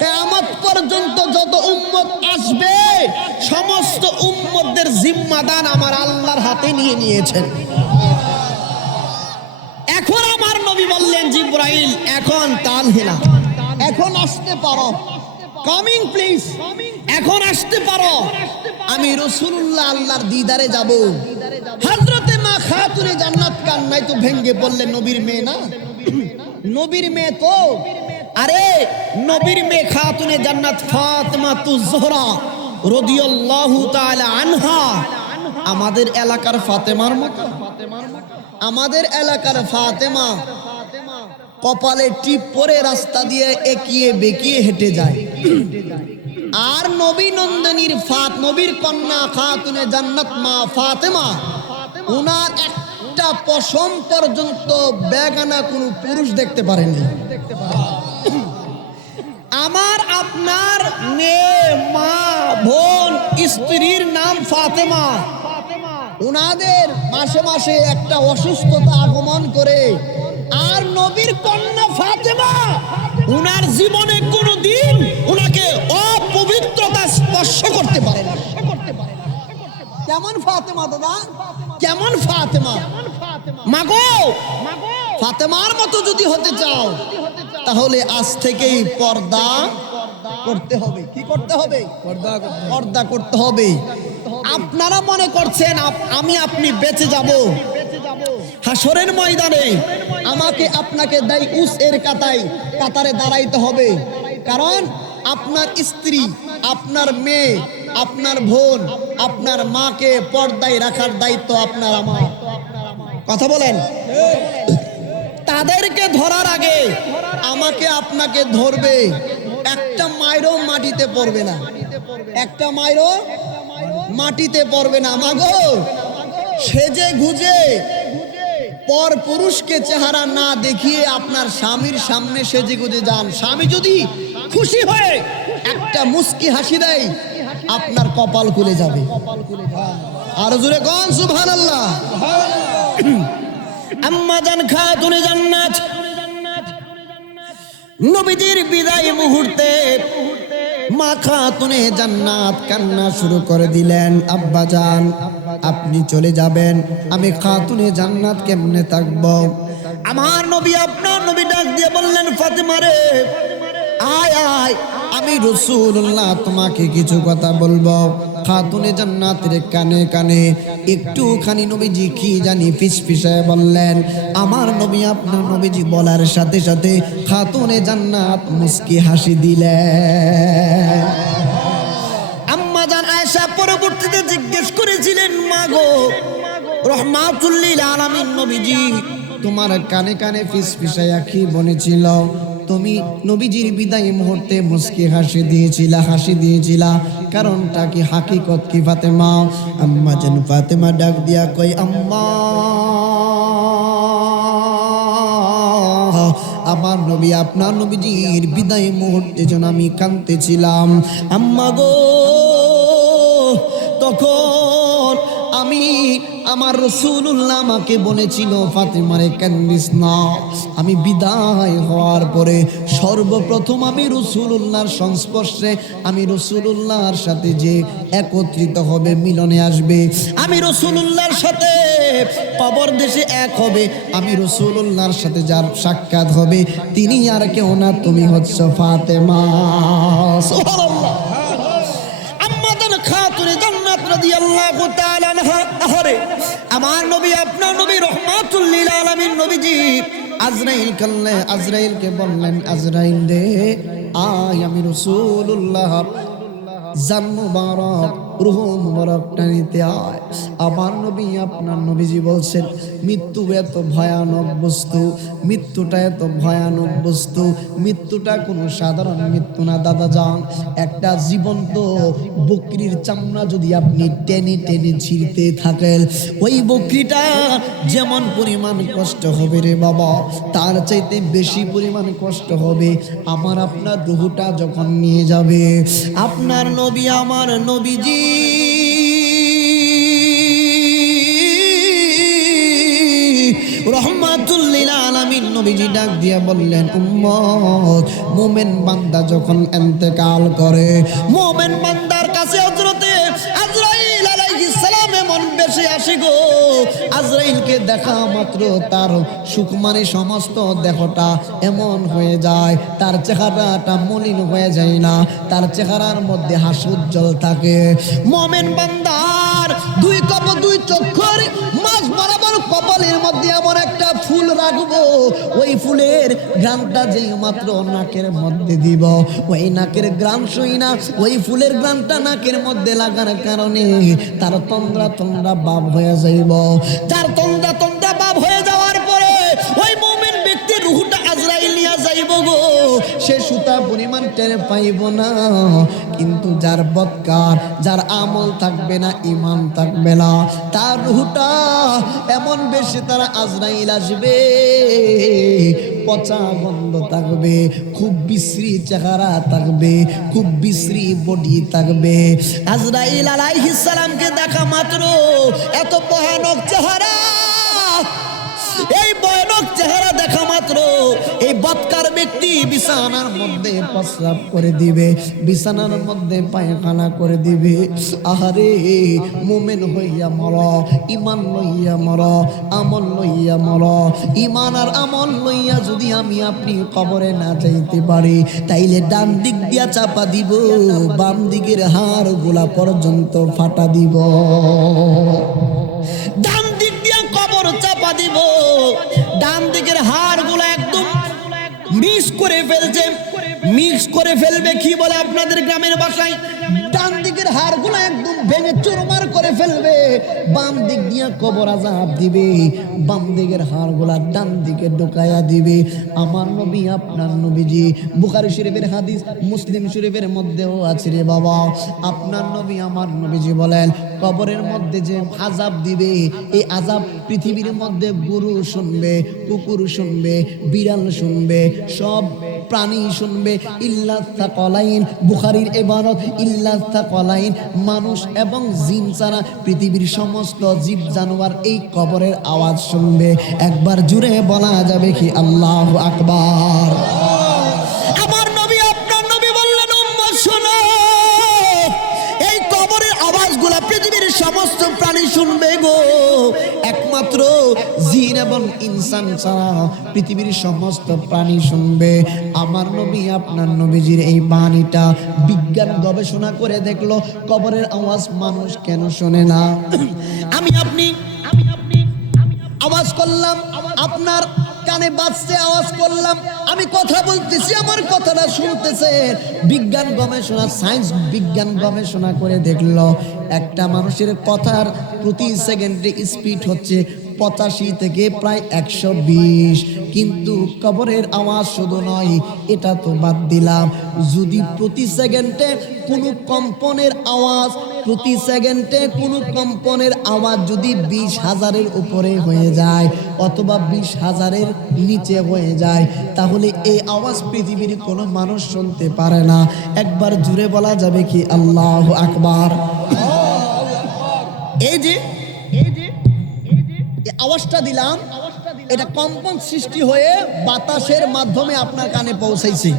কিয়ামত পর্যন্ত যত উম্মত আসবে সমস্ত উম্মতদের জিম্মাদার আমার আল্লাহর হাতে নিয়ে নিয়েছেন। এখন আমার নবী বললেন, জিব্রাইল এখন তাল হেলা, এখন আসতে পারো, কামিং প্লিজ, এখন আসতে পারো, আমি রাসূলুল্লাহ আল্লাহর দিদারে যাব। হযরতে মা খাতুনে জান্নাত কান্নায় তো ভেঙ্গে পড়লেন, নবীর মেয়ে না, নবীর মেয়ে তো, আরে নবীর মেয়ে খাতুনে জান্নাত ফাতেমা জোহরা রাদিয়াল্লাহু তাআলা আনহা, আমাদের এলাকার ফাতেমার মতো, আমাদের এলাকার ফাতেমা কপালে টিপ পরে রাস্তা দিয়ে একিয়ে বেঁকিয়ে হেঁটে যায়। আর নবী নন্দিনীর নবীর কন্যা খাতুনে জান্নাত মা ফাতেমা, উনার একটা পশম পর্যন্ত বেগানা কোনো পুরুষ দেখতে পারেনি। আমার আপনার মেয়ে, মা, বোন, স্ত্রীর নাম ফাতেমা, উনাদের মাসে মাসে একটা অসুস্থতা আগমন করে, আর নবীর কন্যা ফাতেমা উনার জীবনে কোনোদিন উনাকে অপবিত্রতা স্পর্শ করতে পারে না। কেমন ফাতেমা দাদা, কেমন ফাতেমা? মাগো, ফাতেমার মতো যদি হতে চাও তাহলে আজ থেকেই পর্দা করতে হবে। কি করতে হবে? পর্দা করতে হবে। আপনারা মনে করছেন আমি আপনি বেঁচে যাব, হাসরের ময়দানে আমাকে আপনাকে দায়উস এর কাতারে দাঁড়াইতে হবে, কারণ আপনার স্ত্রী, আপনার মেয়ে, আপনার বোন, আপনার মাকে পর্দায় রাখার দায়িত্ব আপনার আমার। কথা বলেন। তাদেরকে ধরার আগে আমাকে আপনাকে ধরবে, একটা মাইরও মাটিতে পড়বে না, একটা মাইরও মাটিতে পড়বে না। মাগো, সেজে গুজে পর পুরুষকে চেহারা না দেখিয়ে আপনার স্বামীর সামনে সেজে গুজে যান। স্বামী যদি খুশি হয়ে একটা মুস্কি হাসি দেয়, আপনার কপাল খুলে যাবে। আর জোরে কোন সুবহানাল্লাহ। আম্মা জান খাতুনে জান্নাত নবীজির বিদায় মুহূর্তে মা খাতুনে জান্নাত কান্না শুরু করে দিলেন। আব্বা জান, আপনি চলে যাবেন, আমি খাতুনে জান্নাত কেমনে থাকবো? আমার নবী, আপনার নবী ডাক দিয়ে বললেন, ফাতেমা রে, আয় আয়, আমি রাসূলুল্লাহ তোমাকে কিছু কথা বলবো। খাতুনে জান্নাতের কানে কানে একটুখানি নবীজি কি জানি ফিসফিসায় বললেন। আমার নবী, আপনার নবীজি বলার সাথে সাথে খাতুনে জান্নাত মুস্কি হাসি দিলেন। আম্মা জান আয়েশা পরবর্তীতে জিজ্ঞেস করেছিলেন, মাগো রাহমাতুল লিল আলামিন নবীজি তোমার কানে কানে ফিসফিসায়া কি বলেছিল? তুমি নবীজির বিদায় মুহূর্তে মুস্কি হাসি দিয়েছিলা, কারণটা কি, হাকিকত কি ফাতেমা? আম্মা জান ফাতেমা ডাক দিয়া কই, আম্মা, আমার নবী, আপনার নবীজির বিদায় মুহূর্তে যেন আমি কাঁদতেছিলাম। আম্মা গো, তখন আমার রাসূলুল্লাহ আমাকে বলেছিল, ফাতেমারে কান্দিস না। আমি বিদায় হওয়ার পরে সর্বপ্রথম আমি রাসূলুল্লাহর সংস্পর্শে, আমি রাসূলুল্লাহর সাথে যে একত্রিত হবে, মিলনে আসবে, আমি রাসূলুল্লাহর সাথে কবর দেশে এক হবে, আমি রাসূলুল্লাহর সাথে যার সাক্ষাৎ হবে তিনি আর কেউ না, তুমি হচ্ছ ফাতেমা। সুবহানাল্লাহ। আম্মা জান খাতুনে জান্নাত রাদিয়াল্লাহু তাআলা আনহা, আমার নবী, আপনার নবী রাহমাতুল লিল আলামিন নবীজি আজরাইলকে বললেন, আজরাইল রে, আয়, আমি রাসূলুল্লাহ জান মুবারক, রূহ মুবারক নিতে আয়। আমার নবী আপনার নবীজি বলছেন মৃত্যু এত ভয়ানক বস্তু, মৃত্যুটা এত ভয়ানক বস্তু, মৃত্যুটা কোনো সাধারণ মৃত্যু না দাদা যান। একটা জীবন্ত বকরির চামড়া যদি আপনি টেনে টেনে ছিঁড়তে থাকেন, ওই বকরিটা যেমন পরিমাণ কষ্ট হবে রে বাবা, তার চাইতে বেশি পরিমাণ কষ্ট হবে আমার আপনার রুহটা যখন নিয়ে যাবে। আপনার নবী আমার নবীজি রহমাতুল লিল আলামিন নবীজি ডাক দিয়ে বললেন, উম্মত, মুমিন বান্দা যখন ইন্তেকাল করে, মুমিন বান্দার কাছে হযরতে আজরাইল আলাইহিস সালাম এমন বেশি আসি গো, আজরাইলকে দেখা মাত্র তার সুকুমারী সমস্ত দেহটা এমন হয়ে যায়, তার চেহারাটা মলিন হয়ে যায় না, তার চেহারার মধ্যে হাসি উজ্জ্বল থাকে। মুমিন বান্দার দুই চক্ষুর মাঝ বরাবর কপালের মধ্যে এমন একটা ফুল রাখবো, ওই ফুলের ঘ্রাণটা যেই মাত্র নাকের মধ্যে দিব, ওই নাকের ঘ্রাণ শুই না, ওই ফুলের ঘ্রাণটা নাকের মধ্যে লাগার কারণে তার তন্দ্রা তন্দ্রা ভাব হয়ে যাইব। তার তন্দ্রা তন্দ্রা ভাব হয়ে যাওয়ার পরে ওই মুমিন ব্যক্তির রূহটা আজরাইল নিয়ে যাইব গো, সে সুতা পরিমাণ টের পাইব না। কিন্তু যার বদকার, যার আমল থাকবে না, ঈমান থাকবে না, তার রূহটা এমন বেশি তারা আজরাইল আসবে, পচা গন্ধ থাকবে, খুব বিশ্রী চেহারা থাকবে, খুব বিশ্রী বডি থাকবে। আজরাইল আলাইহিস সালামকে দেখা মাত্র এত ভয়ানক চেহারা, এই ভয়ানক চেহারা দেখা মাত্র এই বদকার ব্যক্তি বিছানার মধ্যে প্রস্রাব করে দিবে, বিছানার মধ্যে পায়খানা করে দিবে। আহারে, মুমিন হইয়া মর, ঈমান লইয়া মর, আমল লইয়া মর। ঈমান আর আমল লইয়া যদি আমি আপনি কবরে না যাইতে পারি, তাইলে ডান দিক দিয়া চাপা দিব, বাম দিকের হাড় গোলা পর্যন্ত ফাটা দিব। ডান দিক দিয়া কবর চাপা দিব, ডান দিকের হাড়গুলো একদম মিক্স করে ফেলছে, মিক্স করে ফেলবে কি বলে আপনাদের গ্রামের ভাষায়, ডান দিকের হাড়গুলো একদম ভেঙে চুরমার করে ফেলবে, বাম দিক দিয়া কবর আযাব দিবে, বাম দিকের হাড়গুলা ডান দিকে ঢুকায়া দিবে। আমার নবী আপনার নবীজি, বুখারী শরীফের হাদিস, মুসলিম শরীফের মধ্যেও আছে রে বাবা। আপনার নবী আমার নবীজি বলেন, কবরের মধ্যে যে আযাব দিবে, এই আযাব পৃথিবীর মধ্যে গরু শুনবে, কুকুর শুনবে, বিড়াল শুনবে, সব প্রাণী শুনবে, ইল্লা সাকালাইন। বুখারীর ইবারত ইল্লা সাকালাইন, মানুষ এবং জিন ছাড়া পৃথিবীর সমস্ত জীব জানোয়ার এই কবরের আওয়াজ শুনবে। একবার জুড়ে বলা যাবে কি আল্লাহু আকবার। আমার নবী আপনার নবী বললেন, উম্মত শোনো, এই কবরের আওয়াজগুলা পৃথিবীর সমস্ত প্রাণী শুনবে গো, একমাত্র জিন এবং ইনসান ছাড়া পৃথিবীর সমস্ত প্রাণী শুনবে। আমার নবী আপনার নবীজির এই বাণীটা বিজ্ঞান গবেষণা করে দেখলো, কবরের আওয়াজ মানুষ কেন শোনে না। আমি আপনি আওয়াজ করলাম, আপনার কানে বাজছে, আওয়াজ করলাম, আমি কথা বলতেছি, আমার কথাটা শুনতেছে। বিজ্ঞান গবেষণা, সায়েন্স বিজ্ঞান গবেষণা করে দেখলো, একটা মানুষের কথার প্রতি সেকেন্ডে স্পিড হচ্ছে 85 থেকে প্রায় 120। কিন্তু কবরের আওয়াজ শুধু নয়, এটা তো বাদ দিলাম, যদি প্রতি সেকেন্ডে কোনো কম্পনের আওয়াজ, প্রতি সেকেন্ডে কোনো কম্পনের আওয়াজ যদি 20,000-এর উপরে হয়ে যায় অথবা 20,000-এর নিচে হয়ে যায়, তাহলে এই আওয়াজ পৃথিবীর কোনো মানুষ শুনতে পারে না। একবার জুড়ে বলা যাবে কি আল্লাহু আকবার। এই যে আওয়াজটা দিলাম, এটা কম্পন সৃষ্টি হয়ে বাতাসের মাধ্যমে আপনার কানে পৌঁছাইছে।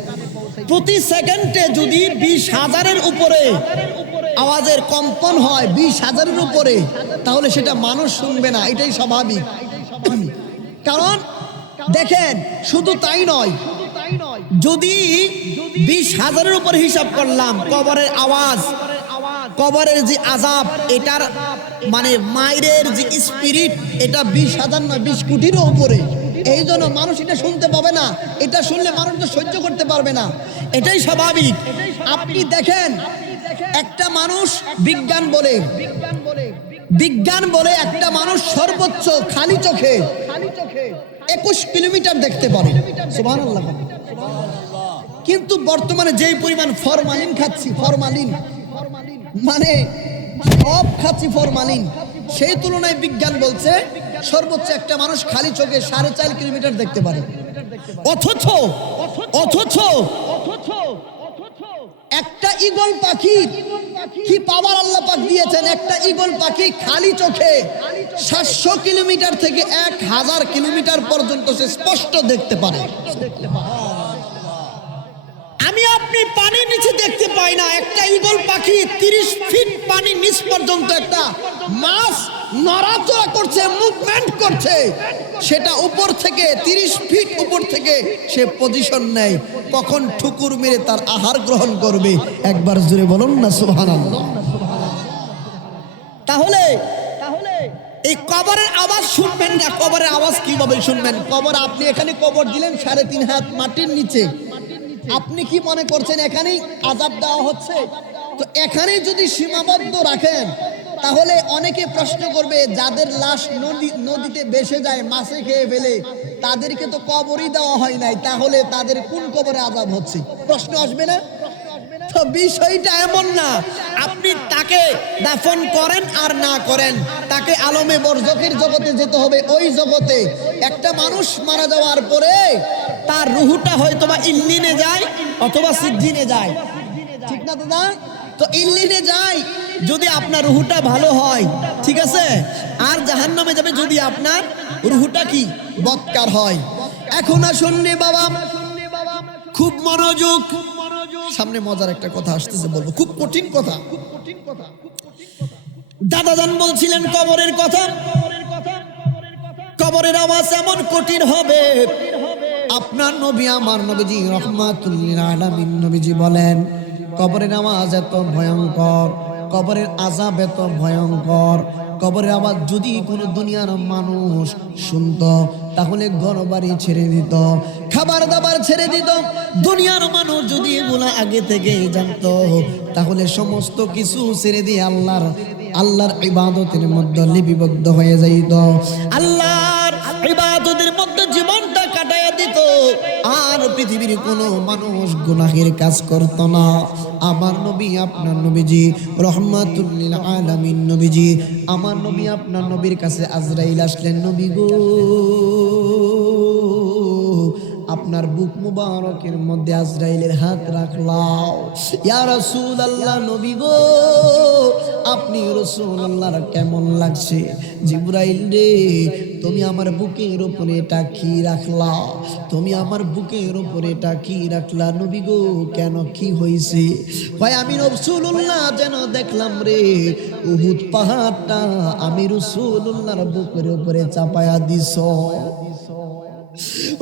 প্রতি সেকেন্ডে যদি 20,000-এর উপরে আওয়াজের কম্পন হয়, 20,000-এর উপরে, তাহলে সেটা মানুষ শুনবে না, এটাই স্বাভাবিক। কারণ দেখেন, শুধু তাই নয়, যদি 20,000-এর উপরে হিসাব করলাম, কবরের আওয়াজ, কবরের যে আযাব, এটার মানে মায়ের যে স্পিরিট, এটা 20,000 নয়, 20 কোটিরও উপরে। এই জন্য মানুষ এটা শুনতে পাবে না, এটা শুনলে মানুষ তো সহ্য করতে পারবে না, এটাই স্বাভাবিক। আপনি দেখেন, একটা মানুষ বিজ্ঞান বলে বিজ্ঞান বলে একটা মানুষ সর্বোচ্চ খালি চোখে 21 কিলোমিটার দেখতে পারে। সুবহানাল্লাহ। কিন্তু বর্তমানে যেই পরিমাণ ফরমালিন খাচ্ছি, ফরমালিন মানে সব খাচ্ছি ফরমালিন, সেই তুলনায় বিজ্ঞান বলছে সর্বোচ্চ একটা মানুষ খালি চোখে 4.5 কিলোমিটার দেখতে পারে। অথচ একটা ঈগল পাখি কি পাওয়ার আল্লাহ পাক দিয়েছেন, একটা ঈগল পাখি খালি চোখে 700 কিলোমিটার থেকে 1000 কিলোমিটার পর্যন্ত সে স্পষ্ট দেখতে পারে। আমি আপনি পানির নিচে দেখতে পাই না, একটা ঈগল পাখি 30 ফিট পানির নিচ পর্যন্ত একটা মাছ নড়াচড়া করছে, মুভমেন্ট করছে, সেটা উপর থেকে 30 ফিট উপর থেকে সে পজিশন নেয়, কখন ঠুকুর মেরে তার আহার গ্রহণ করবে। একবার জোরে বলুন না সুবহানাল্লাহ। তাহলে এই কবরের আওয়াজ শুনবেন না। কবরের আওয়াজ কিভাবে শুনবেন? কবর, আপনি এখানে কবর দিলেন 3.5 হাত মাটির নিচে, আপনি কি মনে করছেন এখানেই আযাব দেওয়া হচ্ছে? তো এখানেই যদি সীমাবদ্ধ রাখেন তাহলে অনেকে প্রশ্ন করবে, যাদের লাশ নদীতে ভেসে যায়, মাছে খেয়ে ফেলে, তাদেরকে তো কবরই দেওয়া হয় নাই, তাহলে তাদের কোন কবরে আযাব হচ্ছে? প্রশ্ন আসবে না? তো বিষয়টা এমন না, আপনি তাকে দাফন করেন আর না করেন, তাকে আলমে বরজখের জগতে যেতে হবে। ওই জগতে একটা মানুষ মারা যাওয়ার পরে তার রুহুটা হয়তো বা ইল্লিনে যায় অথবা সিজ্জিনে যায়, ঠিক না দাদা? তো ইল্লিনে যায় যদি আপনার রুহুটা ভালো হয়, ঠিক আছে, আর জাহান্নামে যাবে যদি আপনার রুহুটা কি বদকার হয়। এখন আসুন রে বাবা, খুব মনোযোগ, সামনে মজার একটা কথা আসতেছে, বলবো, খুব কঠিন কথা। দাদাজান বলছিলেন কবরের কথা, কবরের আওয়াজ এমন কঠিন হবে। আপনার নবী, আমার নবীজি রাহমাতুল লিল আলামিন নবীজি বলেন, কবরের আওয়াজ এত ভয়ঙ্কর, কবরের আযাব এত ভয়ঙ্কর, কবরের আওয়াজ যদি কোনো দুনিয়ার মানুষ শুনতো তাহলে ঘরবাড়ি ছেড়ে দিত, খাবার দাবার ছেড়ে দিত। দুনিয়ার মানুষ যদি এগুলা আগে থেকে জানতো তাহলে সমস্ত কিছু ছেড়ে দিয়ে আল্লাহর ইবাদতের মধ্যে লিপিবদ্ধ হয়ে যাইত, আল্লাহর ইবাদতের মধ্যে জীবনটা কাটাইয়া দিত, আর পৃথিবীর কোনো মানুষ গুনাহের কাজ করত না। আমার নবী, আপনার নবীজি রাহমাতুল লিল আলামিন নবীজি, আমার নবী, আপনার নবীর কাছে আজরাইল আসলেন, নবী গো, আপনার বুক মুবারকের মধ্যে আজরাইলের হাত রাখলাও। ইয়া রাসূলুল্লাহ, নবী গো, আপনি রাসূলুল্লাহর কেমন লাগছে? জিবরাইল রে, তুমি আমার বুকের উপরে এটা কি রাখলা? তুমি আমার বুকের উপরে এটা কি রাখলা? নবী গো, কেন, কি হইছে? ভাই, আমি রাসূলুল্লাহ যেন দেখলাম রে, উহুদ পাহাড়টা আমি রাসূলুল্লাহর বুকের উপরে চাপায়া দিছো।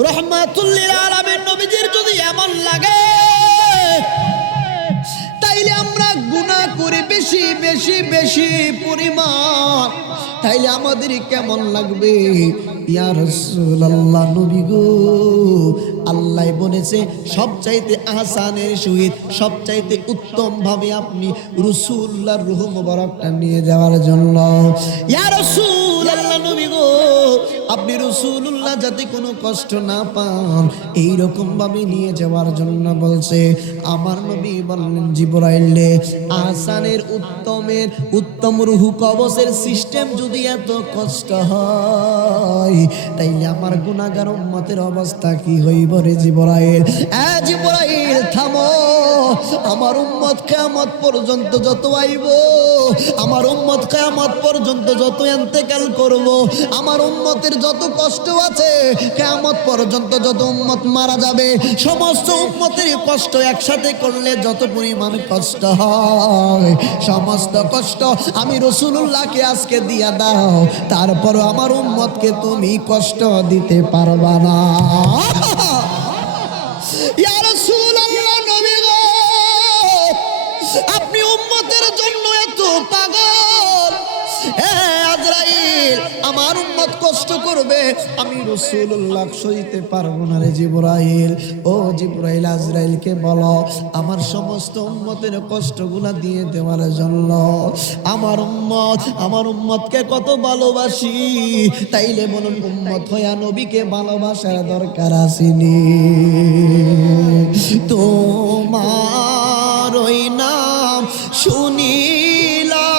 রাহমাতুল লিল আলামিন নবীজির যদি এমন লাগে, তাইলে আমরা গুনাহ করে বেশি বেশি বেশি পরিমাণ, তাইলে আমাদের কেমন লাগবে? ইয়া রাসূলুল্লাহ, নবী গো, আল্লাহ বলেছে সবচাইতে আহসানের সহিত, সবচাইতে উত্তম ভাবে আপনি রাসূলুল্লাহর রূহ মুবারকটা নিয়ে যাওয়ার জন্য। ইয়া রাসূলুল্লাহ, নবী গো, আপনি রাসূলুল্লাহ যাতে কোনো কষ্ট না পান এই রকম ভাবে নিয়ে যাওয়ার জন্য বলছে। আমার নবী বললেন, জিবরাইল রে, আহসানের উত্তম রূহ কবজের সিস্টেম যদি এত কষ্ট হয়, তাইলে আমার গুনাহগার উম্মতের অবস্থা কি হইব রে জিবরাইল? জিবরাইল থামো, আমার উম্মত কিয়ামত পর্যন্ত যত আইব, আমার উম্মত কিয়ামত পর্যন্ত যত ইন্তেকাল করব, আমার উম্মতের যত কষ্ট আছে, কিয়ামত পর্যন্ত যত উম্মত মারা যাবে, সমস্ত উম্মতের কষ্ট একসাথে করলে যত পরিমাণ কষ্ট হয়, সমস্ত কষ্ট আমি রাসূলুল্লাহকে আজকে দিয়া দাও, তারপরও আমার উম্মতকে তুমি কষ্ট দিতে পারবা না। ইয়া রাসূলুল্লাহ, নবী গো, আপনি উম্মতের জন্য এত পাগল? আজরাইল, আমার উম্মত কষ্ট করবে, আমি রাসূলুল্লাহ সইতে পারবো না রে জিবরাইল। ও জিবরাইল, আজরাইলকে বলো আমার সমস্ত উম্মতের কষ্টগুলা দিয়ে দেওয়ার জন্য। আমার উম্মতকে কত ভালোবাসি, তাইলে বলুন উম্মত হইয়া নবীকে ভালোবাসার দরকার আসেনি? তোমার ওই নাম শুনিলাম,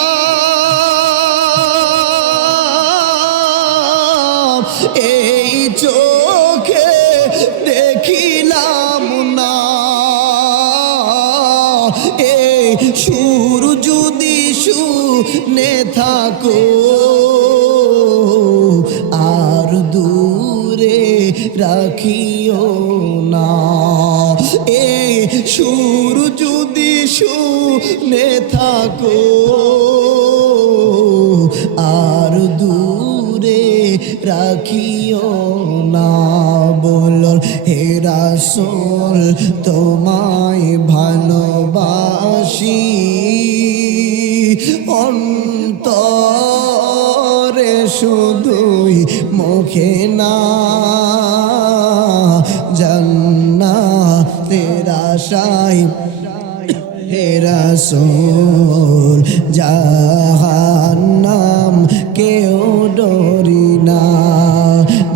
এই চোখে দেখিলাম না, এই সুর যদি শুনে থাকো আর দূরে রাখিও না, এই সুর যদি শুনে থাকো আর দূরে রাখিও না। বল হে রাসূল তোমায় ভালোবাসি, অন্তরে শুধুই মুখে না, জান্নাতের আশায় হে রাসূল জাহান্নাম কেউ ডরি না,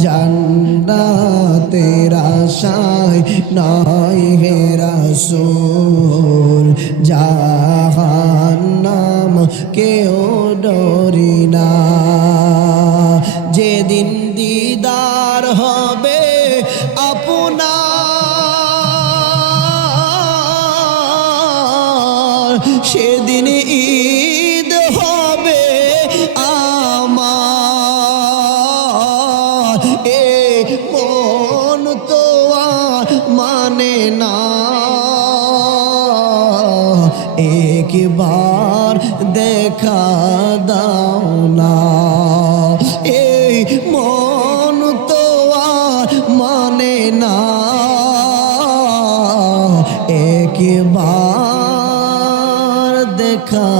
জান্নাতের আশায় নয় হে রাসূল জাহান্নাম কেউ ডরি না। যেদিন দিদার হবে আপনার, সেদিন ঈদ হবে আমার, এ মন তো আর মানে না, একবার দেখা দাও না, এই মন তো আর মানে না, একবার দেখা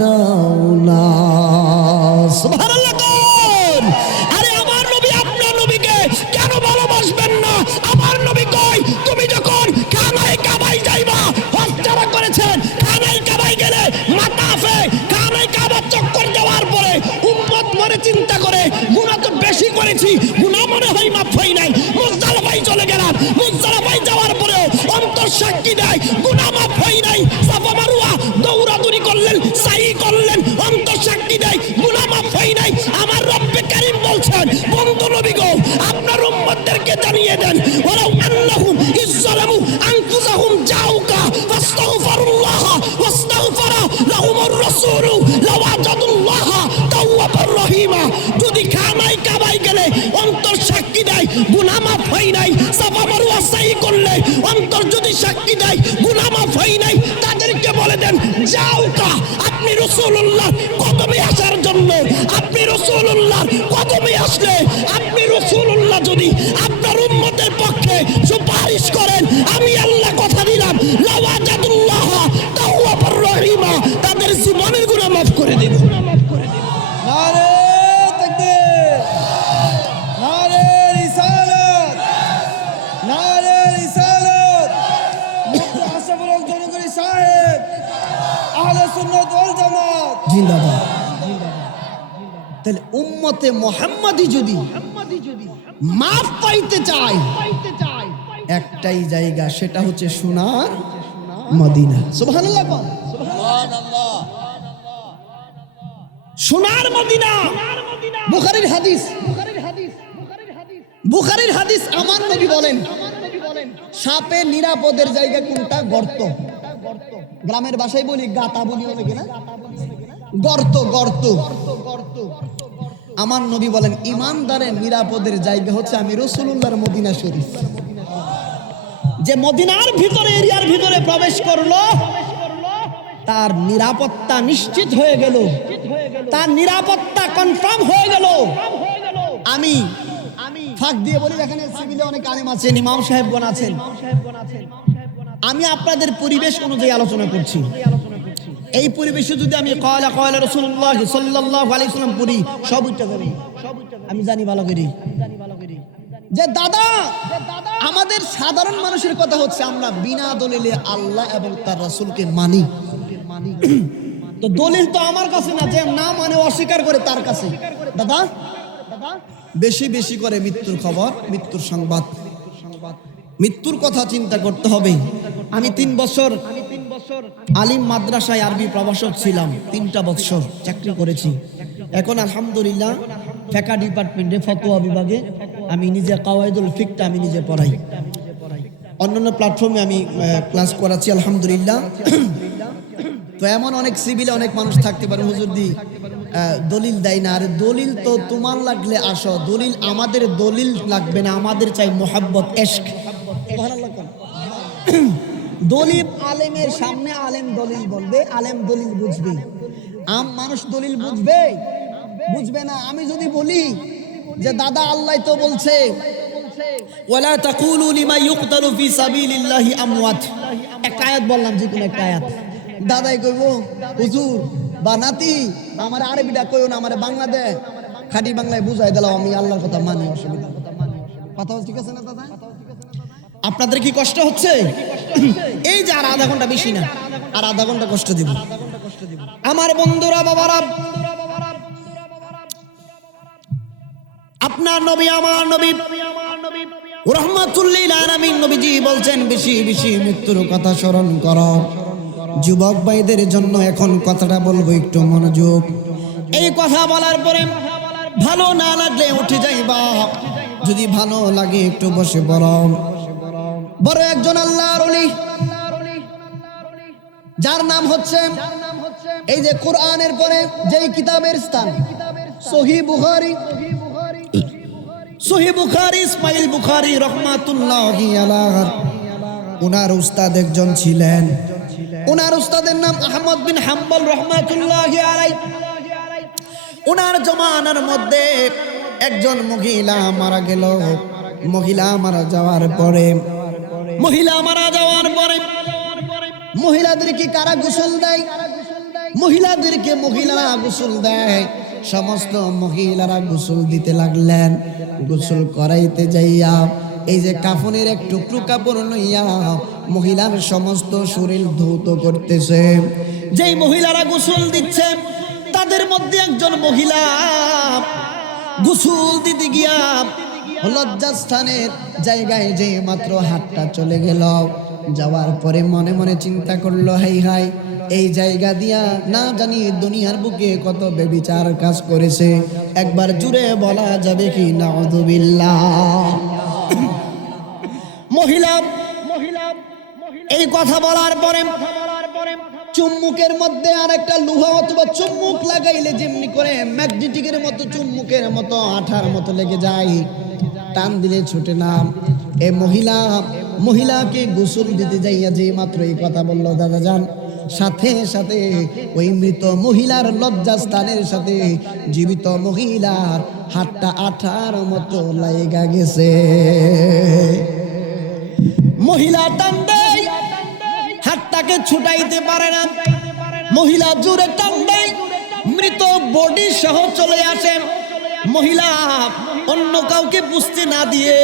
দাও না। সুবহানাল্লাহ। আরে আমার নবী আপনার নবীকে কেন ভালোবাসবেন না? আমার নবী কই, তুমি যখন খানায় কাবায় যাইবা, হজ যারা করেছেন খানায় কাবায় গেলে মাতাফে খানায় কাবা চক্কর দেওয়ার পরে উম্মত মনে চিন্তা করে গুনাহ তো বেশি করেছি, গুনাহ মনে হয় মাফ হয় নাই, মুজদালিফায় চলে গেলাম, মুজদালিফায় যাওয়ার পরেও অন্তর সাক্ষী দেয় গুনাহ মাফ হয় নাই, সাফা মারওয়া দৌড়াদৌড়ি করলেন, সাই করলেন, অন্তর সাক্ষী দেয় গুনাহ মাফ হয় নাই। আমার রব্বে কারীম বলছেন, বন্ধু নবী গো আপনার উম্মতদেরকে জানিয়ে দেন, ওয়ালাউ আন্নাহুম ইযযালামু আনফুসাহুম জাউকা ফাস্তাগফিরুল্লাহ ওয়াস্তাগফারা লাহুমুর রাসূলু লাওয়াজাদুল্লাহ তাওয়াবুর রহিমা। যদি খানায় কাবায় গেলে অন্তর সাক্ষী দেয় গুনাহ মাফ হয় নাই, সাফা মারওয়া সাই করলে অন্তর যদি সাক্ষী দেয় গুনাহ মাফ হয় নাই, তাদেরকে বলে দেন জাউকা, আপনি রাসূলুল্লাহ কদমে আসার জন্য, আপনি রাসূলুল্লাহ কদমে আসলে, আপনি রাসূলুল্লাহ যদি আপনার উম্মতের পক্ষে সুপারিশ করেন, আমি আল্লাহ কথা দিলাম লাওয়াজাদুল্লাহ তাওয়াবুর রহিমা, তাদের জীবনের গুনাহ মাফ করে দেব। নারে তাকবীর, নারে রিসালাত, নারে রিসালাত। মুফতি আশরাফুল হক জনগণী সাহেব, আহলে সুন্নাত ওয়াল জামাত জিন্দাবাদ। তাহলে উম্মতে মুহাম্মাদি যদি মাফ পাইতে চায় একটাই জায়গা, সেটা হচ্ছে সোনার মদিনা। সুবহানাল্লাহ। সোনার মদিনা, বুখারীর হাদিস, বুখারীর হাদিস। আমার নবী বলেন সাপের নিরাপদের জায়গা কোনটা? গর্ত। গ্রামের ভাষায় বলি গাতা বলি, হবে কিনা? গর্ত, গর্ত। আমার নবী বলেন ইমানদারের নিরাপদের জায়গা হচ্ছে আমি রাসূলুল্লাহর মদিনা শরীফ। যে মদিনার ভিতরে, এরিয়ার ভিতরে প্রবেশ করলো, তার নিরাপত্তা নিশ্চিত হয়ে গেল, তার নিরাপত্তা কনফার্ম হয়ে গেল। আমি ফাঁক দিয়ে বলি, এখানে সিভিলে অনেক আলেম আছেন, ইমাম সাহেবগণ আছেন, আমি আপনাদের পরিবেশ অনুযায়ী আলোচনা করছি। এই পরিবেশে যদি আমি ক্বালা রাসূলুল্লাহ সাল্লাল্লাহু আলাইহি ওয়াসাল্লাম পড়ি, সব উঠতে যাবে। আমি জানি ভালো করি যে দাদা আমাদের সাধারণ মানুষের কথা হচ্ছে আমরা বিনা দলিলে আল্লাহ এবং তার রাসূলকে মানি। তো দলিল তো আমার কাছে না, যে না মানে অস্বীকার করে তার কাছে। দাদা বেশি বেশি করে মৃত্যুর খবর, মৃত্যুর সংবাদ, মৃত্যুর কথা চিন্তা করতে হবে। আমি 3 বছর আলিম মাদ্রাসায় আরবি প্রভাষক ছিলাম, 3টা বছর চাকরি করেছি। এখন আলহামদুলিল্লাহ ফিকহ ডিপার্টমেন্টে ফতোয়া বিভাগে আমি নিজে কাওয়াইদুল ফিকহটা আমি নিজে পড়াই। অন্যান্য প্ল্যাটফর্মে আমি ক্লাস করাচ্ছি আলহামদুলিল্লাহ। তো এমন অনেক সিভিলে অনেক মানুষ থাকতে পারে, হুজুর দি দলিল দেয় না। আর দলিল তো তোমার লাগলে আসো, দলিল আমাদের দলিল লাগবে না, আমাদের চাই মোহাব্বত, ইশক। দলিল আলেমের সামনে আলেম দলিল বলবে, আলেম দলিল বুঝবে, আম মানুষ দলিল বুঝবে বুঝবে না। আমি যদি বলি যে দাদা আল্লাহ তো বলছে ওয়ালা তাকুলু লিমা ইউকতালু ফি সাবিলিল্লাহি আমওয়াত, একটা আয়াত বললাম, যে কোনো একটা আয়াত, দাদাই কইব হুজুর বা নাতি আমার আরবিটা কইও না, আমার বাংলা দে, খাঁটি বাংলায় বুঝাই দিলাম, আমি আল্লাহর কথা মানি, অসুবিধা কথা ঠিক আছে না দাদা? আপনাদের কি কষ্ট হচ্ছে? এই যে আর আধা ঘন্টা, বেশি না, আর আধা ঘন্টা কষ্ট দিব আমার বন্ধুরা, বাবারা। আপনার নবী, আমার নবী রাহমাতুল লিল আলামিন নবীজি বলছেন বেশি বেশি মৃত্যুর কথা স্মরণ করো। যুবক ভাইদের জন্য এখন কথাটা বলবো, একটু মনোযোগ। এই কথা বলার পরে ভালো না লাগলে উঠে যাইবা, যদি ভালো লাগে একটু বসে পড়ো। বড় একজন আল্লাহর ওলি, যার নাম হচ্ছে এই যে কোরআনের পরে যেই কিতাবের স্থান সহিহ বুখারী, সহিহ বুখারী, ইসমাইল বুখারী রাহমাতুল্লাহি আলাইহি, ওনার উস্তাদ একজন ছিলেন, ওনার উস্তাদের নাম আহমদ বিন হাম্বল রাহমাতুল্লাহি আলাইহি। ওনার জমানার মধ্যে একজন মহিলা মারা গেল। মহিলা মারা যাওয়ার পরে মহিলাদেরকে কারা গোসল দেয়? মহিলাদেরকে মহিলারা গোসল দেয়। সমস্ত মহিলারা গোসল দিতে লাগলেন। গোসল করাইতে যাইয়া এই যে কাফনের এক টুকরো কাপড় লইয়া মহিলার সমস্ত শরীর ধৌত করতেছে। যেই মহিলারা গোসল দিচ্ছে তাদের মধ্যে একজন মহিলা গোসল দিতে গিয়া লজ্জাস্থানের জায়গায় যে মাত্র হাতটা চলে গেল, যাওয়ার পরে মনে মনে চিন্তা করলো, হাই হাই, এই জায়গা দিয়া না জানি দুনিয়ার বুকে কত বেবিচার কাজ করেছে। একবার জুড়ে বলা যাবে কি নাউযুবিল্লাহ? মহিলা এই কথা বলার পরে চুম্মুকের মধ্যে আর একটা লোহা অথবা চুম্মুক লাগাইলে যেমনি করে ম্যাগনেটিকের মতো চুম্মুকের মতো আঠার মতো লেগে যায়, টান দিলে ছুটে না। এই মহিলাকে গোসল দিতে যাইয়া যে মাত্র এই কথা বললো দাদা যান, সাথে সাথে ওই মৃত মহিলার লজ্জাস্থানের সাথে জীবিত মহিলার হাতটা আঠার মতো লাগা গেছে। মহিলা টান দেয়, হাতটাকে ছুটাইতে পারে না। মহিলা জোরে টান দেয়, মৃত বডি সহ চলে আসে। মহিলা অন্য কাউকে বুঝতে না দিয়ে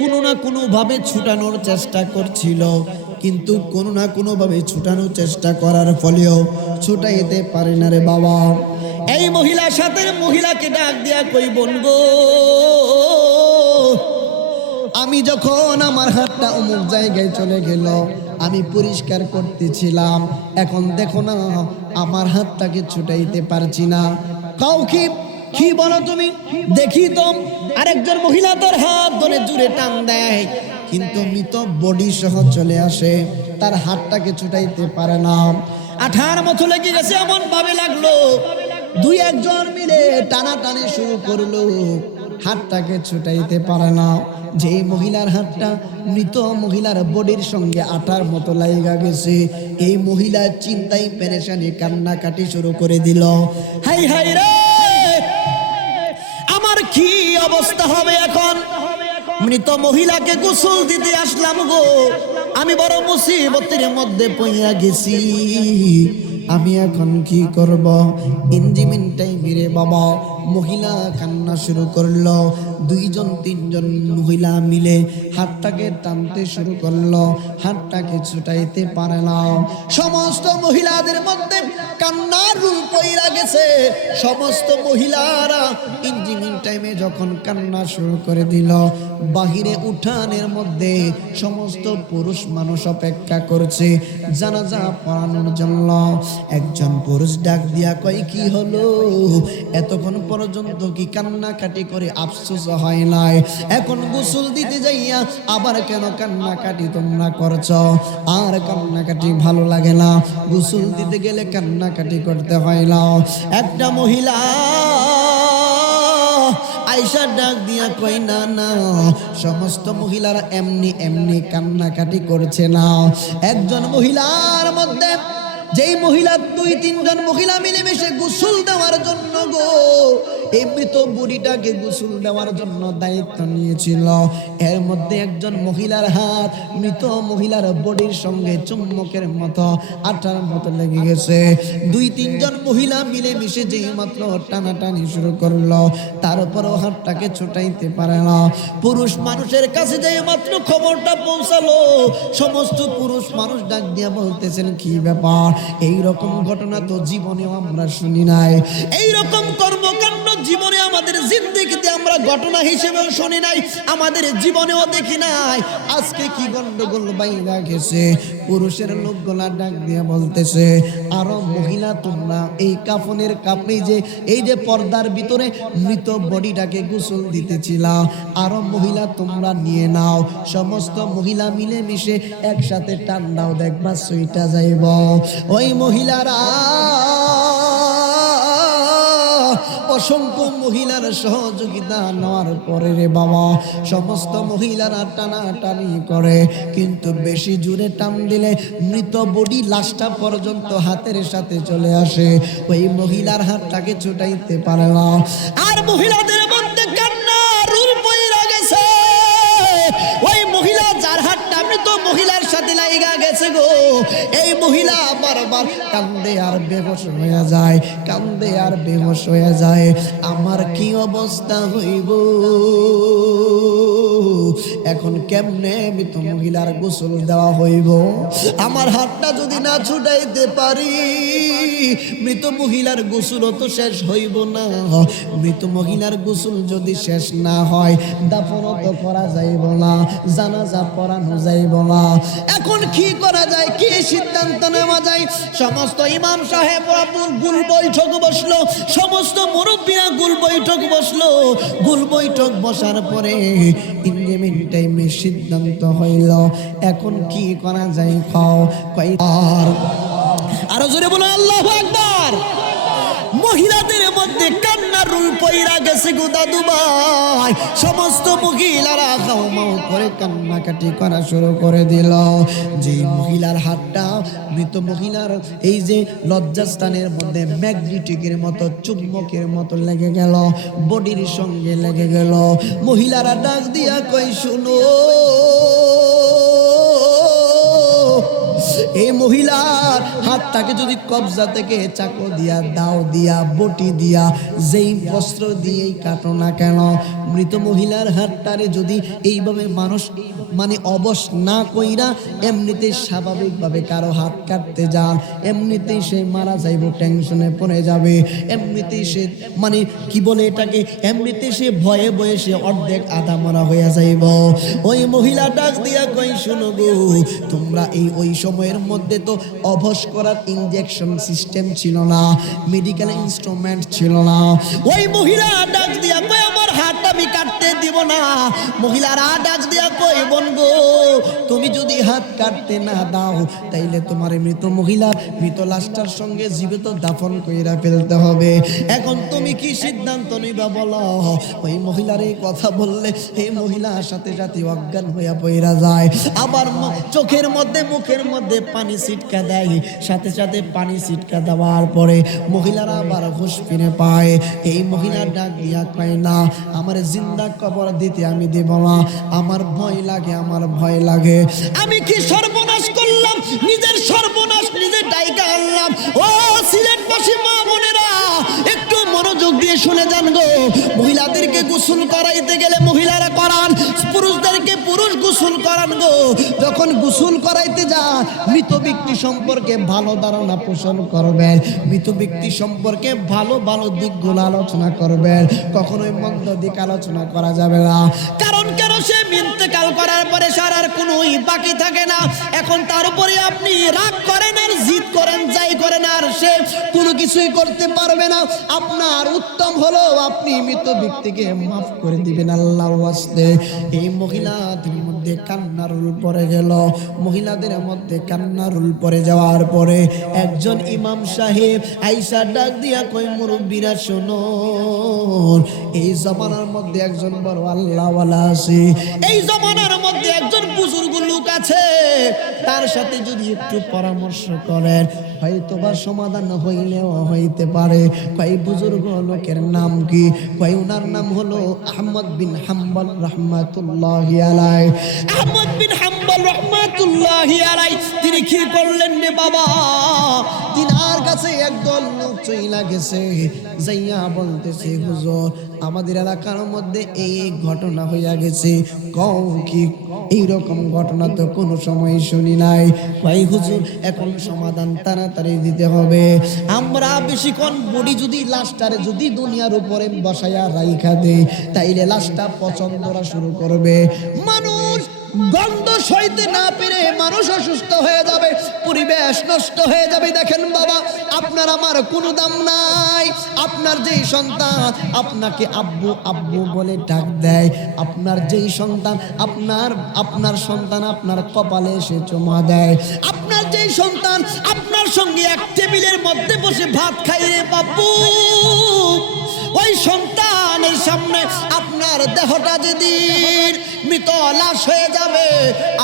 কোনো না কোনো ভাবে ছুটানোর চেষ্টা করছিল, কিন্তু কোনো না কোনো ভাবে ছুটানোর চেষ্টা করার ফলেও ছুটাইতে পারে না রে বাবা। এই মহিলার সাথে মহিলাকে ডাক দিয়া কই, বলবো আমি যখন আমার হাতটা অমুক জায়গায় চলে গেল, আমি পরিষ্কার করতেছিলাম, এখন দেখো না আমার হাতটাকে ছুটাইতে পারছি না। কাউকে কি বলো তুমি? দেখি তো। আরেকজন মহিলা তোর হাত ধরে জুড়ে টান দেয়, কিন্তু মৃত বডি সহ চলে আসে, তার হাতটাকে ছুটাইতে পারে না। আঠার মতো লেগে গেছে, এমন ভাবে লাগলো দুই একজন মিলে টানাটানি শুরু করলো, হাতটাকে ছুটাইতে পারে না। যে মহিলার হাতটা মৃত মহিলার বডির সঙ্গে আঠার মতো লাগা গেছে, এই মহিলা চিন্তায় পেরেশানি কান্নাকাটি শুরু করে দিল। হাই হাই রে, আমার কি অবস্থা হবে এখন? মৃত মহিলাকে গোসল দিতে আসলাম গো, আমি বড় মুসিবতের মধ্যে পইয়া গেছি, আমি এখন কি করব? ইঞ্জিমিন টাইম রে বাবা, মহিলা কান্না শুরু করলো। দুইজন তিনজন মহিলা মিলে হাতটাকে টানতে শুরু করলো, হাতটাকে ছুটাইতে পারে না। সমস্ত মহিলাদের মধ্যে কান্নার রূপ পইরা গেছে। সমস্ত মহিলারা ইঞ্জিনিয়ারিং টাইমে যখন কান্না শুরু করে দিল, বাহিরে উঠানের মধ্যে সমস্ত পুরুষ মানুষ অপেক্ষা করছে জানাজা পড়ানোর জন্য। একজন পুরুষ ডাক দিয়া কয়, কি হলো? এতক্ষণ পর্যন্ত কি কান্নাকাটি করে আফসোস হয় নাই? এখন গোসল দিতে যাইয়া আবার কেন কান্নাকাটি তোমরা করছো? আর কান্নাকাটি ভালো লাগে না, গোসল দিতে গেলে কান্নাকাটি করতে হয় না। একটা মহিলা আয়েশা ডাক দিয়া কই, না না, সমস্ত মহিলারা এমনি এমনি কান্নাকাটি করছে না। একজন মহিলার মধ্যে, যেই মহিলা দুই তিনজন মহিলা মিলেমিশে গোসল দেওয়ার জন্য গো, এই মৃত বুড়িটাকে গোসল দেওয়ার জন্য দায়িত্ব নিয়েছিল, এর মধ্যে একজন মহিলার হাত মৃত মহিলার বডির সঙ্গে চুম্বকের মতো আঠার মতো লেগে গেছে। দুই তিনজন মহিলা মিলেমিশে যেই মাত্র টানাটানি শুরু করলো, তারপরও হাতটাকে ছোটাইতে পারে না। পুরুষ মানুষের কাছে যেই মাত্র খবরটা পৌঁছালো, সমস্ত পুরুষ মানুষ ডাক দিয়া বলতেছেন, কি ব্যাপার? এই রকম ঘটনা তো জীবনেও আমরা শুনি নাই, এই রকম কর্মকাণ্ড জীবনে আমাদের জিন্দেগিতে আমরা ঘটনা হিসেবেও শুনি নাই, আমাদের জীবনেও দেখি নাই। আজকে কি গন্ডগোল বাইরা গেছে? পুরুষের লোকগুলা ডাক দিয়ে বলতেছে, আরো মহিলা তোমরা এই কাফনের কাপড়ে যে এই যে পর্দার ভিতরে মৃত বডিটাকে গোসল দিতেছিলা, আরো মহিলা তোমরা নিয়ে নাও। সমস্ত মহিলা মিলে মিশে একসাথে টান দাও, দেখবা সুইটা যাইব। ওই মহিলারা অসংখ্য মহিলার সহযোগিতা নেওয়ার পরে রে বাবা, সমস্ত মহিলারা টানাটানি করে, কিন্তু বেশি জোরে টান দিলে মৃত বডি লাশটা পর্যন্ত হাতের সাথে চলে আসে। ওই মহিলার হাতটাকে ছুটাইতে পারে না। আর মহিলাদের মধ্যে কান্নার রূপ পইরা গেছে। ওই মহিলা যার হাতটা মৃত মহিলার সাথে লাগা গেছে গো, এই মহিলা বারবার কান্দে আর বেহুশ হয়ে যায়, কান্দে আর বেহুশ হয়ে যায়। আমার কি অবস্থা হইব এখন? কেমনে মৃত মহিলার গোসল দেওয়া হইব? আমার হাতটা যদি না ছুটাইতে পারি, মৃত মহিলার গোসল তো শেষ হইব না। মৃত মহিলার গোসল যদি শেষ না হয়, দাফন তো করা যাইব না, জানাজা পড়ানো যাইব না। এখন কি করা যায়, কি সিদ্ধান্ত নেওয়া যায়? সমস্ত ইমাম সাহেব গুল বৈঠক বসলো, সমস্ত মুরব্বীরা গুল বৈঠক বসলো। গুল বৈঠক বসার পরে ইঞ্জিনিয়ারিং টাইমে সিদ্ধান্ত হইল, এখন কি করা যায়? খাও কয়বার আরো জোরে বলো আল্লাহু আকবার। মহিলাদের মধ্যে কান্নার রূপ পইরা গেছে গো দাদু ভাই। সমস্ত মহিলারা খাও মাও করে কান্নাকাটি করা শুরু করে দিল। যে মহিলার হাতটা মৃত মহিলার এই যে লজ্জাস্থানের মধ্যে ম্যাগনেটিকের মতো চুম্বকের মতো লেগে গেল, বডির সঙ্গে লেগে গেল। মহিলারা ডাক দিয়া কই, শুনো, এই মহিলার হাতটাকে যদি কবজা থেকে চাকু দিয়া, দাও দিয়া, বটি দিয়া, যেই বস্ত্র দিয়েই কাটো না কেন, মৃত মহিলার হাতটারে যদি এইভাবে মানুষ মানে অবশ না কইরা এমনিতে স্বাভাবিকভাবে কারো হাত কাটতে যান, এমনিতেই সে মারা যাইব, টেনশনে পড়ে যাবে, এমনিতেই সে মানে কি বলে এটাকে, এমনিতেই সে ভয়ে ভয়ে সে অর্ধেক আধা মরা হয়ে যাইব। ওই মহিলা ডাক দিয়া কই, শুনো গো, তোমরা এই ওই সময়ের মধ্যে তো অবশ করার ইনজেকশন সিস্টেম ছিল না, মেডিকেল ইনস্ট্রুমেন্ট ছিল না। ওই মহিলা ডাক দিয়া কই, আমার হাতটা আমি কাটতে দিব না। মহিলারা ডাক দিয়া কই, বোন গো, তুমি যদি হাত কাটতে না দাও, তাইলে তোমার মৃত মহিলার মৃত লাশটার সঙ্গে জীবিত দাফন কইরা ফেলতে হবে। এখন তুমি কি সিদ্ধান্ত নিবা বলো? ওই মহিলার এই কথা বললে এই মহিলার সাথে সাথে অজ্ঞান হইয়া পইরা যায়, আবার চোখের মধ্যে মুখের মধ্যে পানি ছিটকা দেয়, সাথে সাথে পানি ছিটকা দেওয়ার পরে মহিলারা আবার হুঁশ ফিরে পায়। এই মহিলা ডাক দিয়া কয়, না, আমার জিন্দা কবর দিতে আমি দেব না, আমার ভয় লাগে, আমার ভয় লাগে। আমি কি সর্বনাশ করলাম, নিজের সর্বনাশ নিজে ডাইকা আনলাম। ও সিলেটবাসী মা বোনেরা, একটু মনোযোগ দিয়ে শুনে যান গো, মহিলাদেরকে গোসল করাইতে গেলে মহিলারা করান, পুরুষদেরকে পুরুষ গোসল করান গো। যখন গোসল করাইতে যা মৃত ব্যক্তি সম্পর্কে ভালো ধারণা পোষণ করবেন, মৃত ব্যক্তি সম্পর্কে ভালো ভালো দিকগুলো আলোচনা করবেন, কখনোই মন্দ দিক আলোচনা করা যাবে না। কারণ কেন সে ইন্তেকাল করার পরে সারার কোনোই বাকি থাকে না। এখন তার উপরে আপনি রাগ করেন আর জিদ করেন, যাই করেন, আর সে কোনো কিছুই করতে পারবে না। আপনার উত্তম হলো আপনি মৃত ব্যক্তিকে মাফ করে দিবেন আল্লাহর ওয়াস্তে। এই মহিলাদের মধ্যে কান্নার রুল পড়ে গেল। মহিলাদের মধ্যে কান্নার রুল পড়ে যাওয়ার পরে একজন ইমাম সাহেব আইসা ডাক দিয়া কই, মুরব্বীরা শোনো, এই জমানার মধ্যে একজন বড় আল্লাহওয়ালা আছে, এই জমানার মধ্যে একজন বুজুর্গ লোক আছে, তার সাথে যদি একটু পরামর্শ করেন হয়তো বা সমাধান হইলেও হইতে পারে। কই বুজুর্গ লোকের নাম কি? কই ওনার নাম হলো আহমদ বিন হাম্বল রাহমাতুল্লাহি আলাইহি। আহমদ বিন হাম্বল রাহমাতুল্লাহি আলাইহি তিনি কি করলেন রে বাবা, তিনার কাছে একদল লোক চইলা গেছে, যাইয়া বলতেছে হুজুর আমাদের এলাকার মধ্যে এই ঘটনা হইয়া গেছে। কও কি? এইরকম ঘটনা তো কোনো সময় শুনি নাই। ভাই হুজুর এখন সমাধান তাড়াতাড়ি দিতে হবে। আমরা বেশিক্ষণ বডি যদি লাশটারে যদি দুনিয়ার উপরে বসাইয়া রাইখা দেই তাইলে লাশটা পচন ধরা শুরু করবে, মানুষ গন্ধ সইতে না পেরে মানুষ অসুস্থ হয়ে যাবে, পরিবেশ নষ্ট হয়ে যাবে। দেখেন বাবা, আপনার আমার কোনো দাম নাই। আপনার যেই সন্তান আপনাকে আব্বু আব্বু বলে ডাক দেয়, আপনার যেই সন্তান আপনার সন্তান আপনার কপালে এসে চুমা দেয়, আপনার যেই সন্তান আপনার সঙ্গে এক টেবিলের মধ্যে বসে ভাত খাই রে বাবু, ওই সন্তানের সামনে আপনার দেহটা যেদিন মৃত লাশ হয়ে যাবে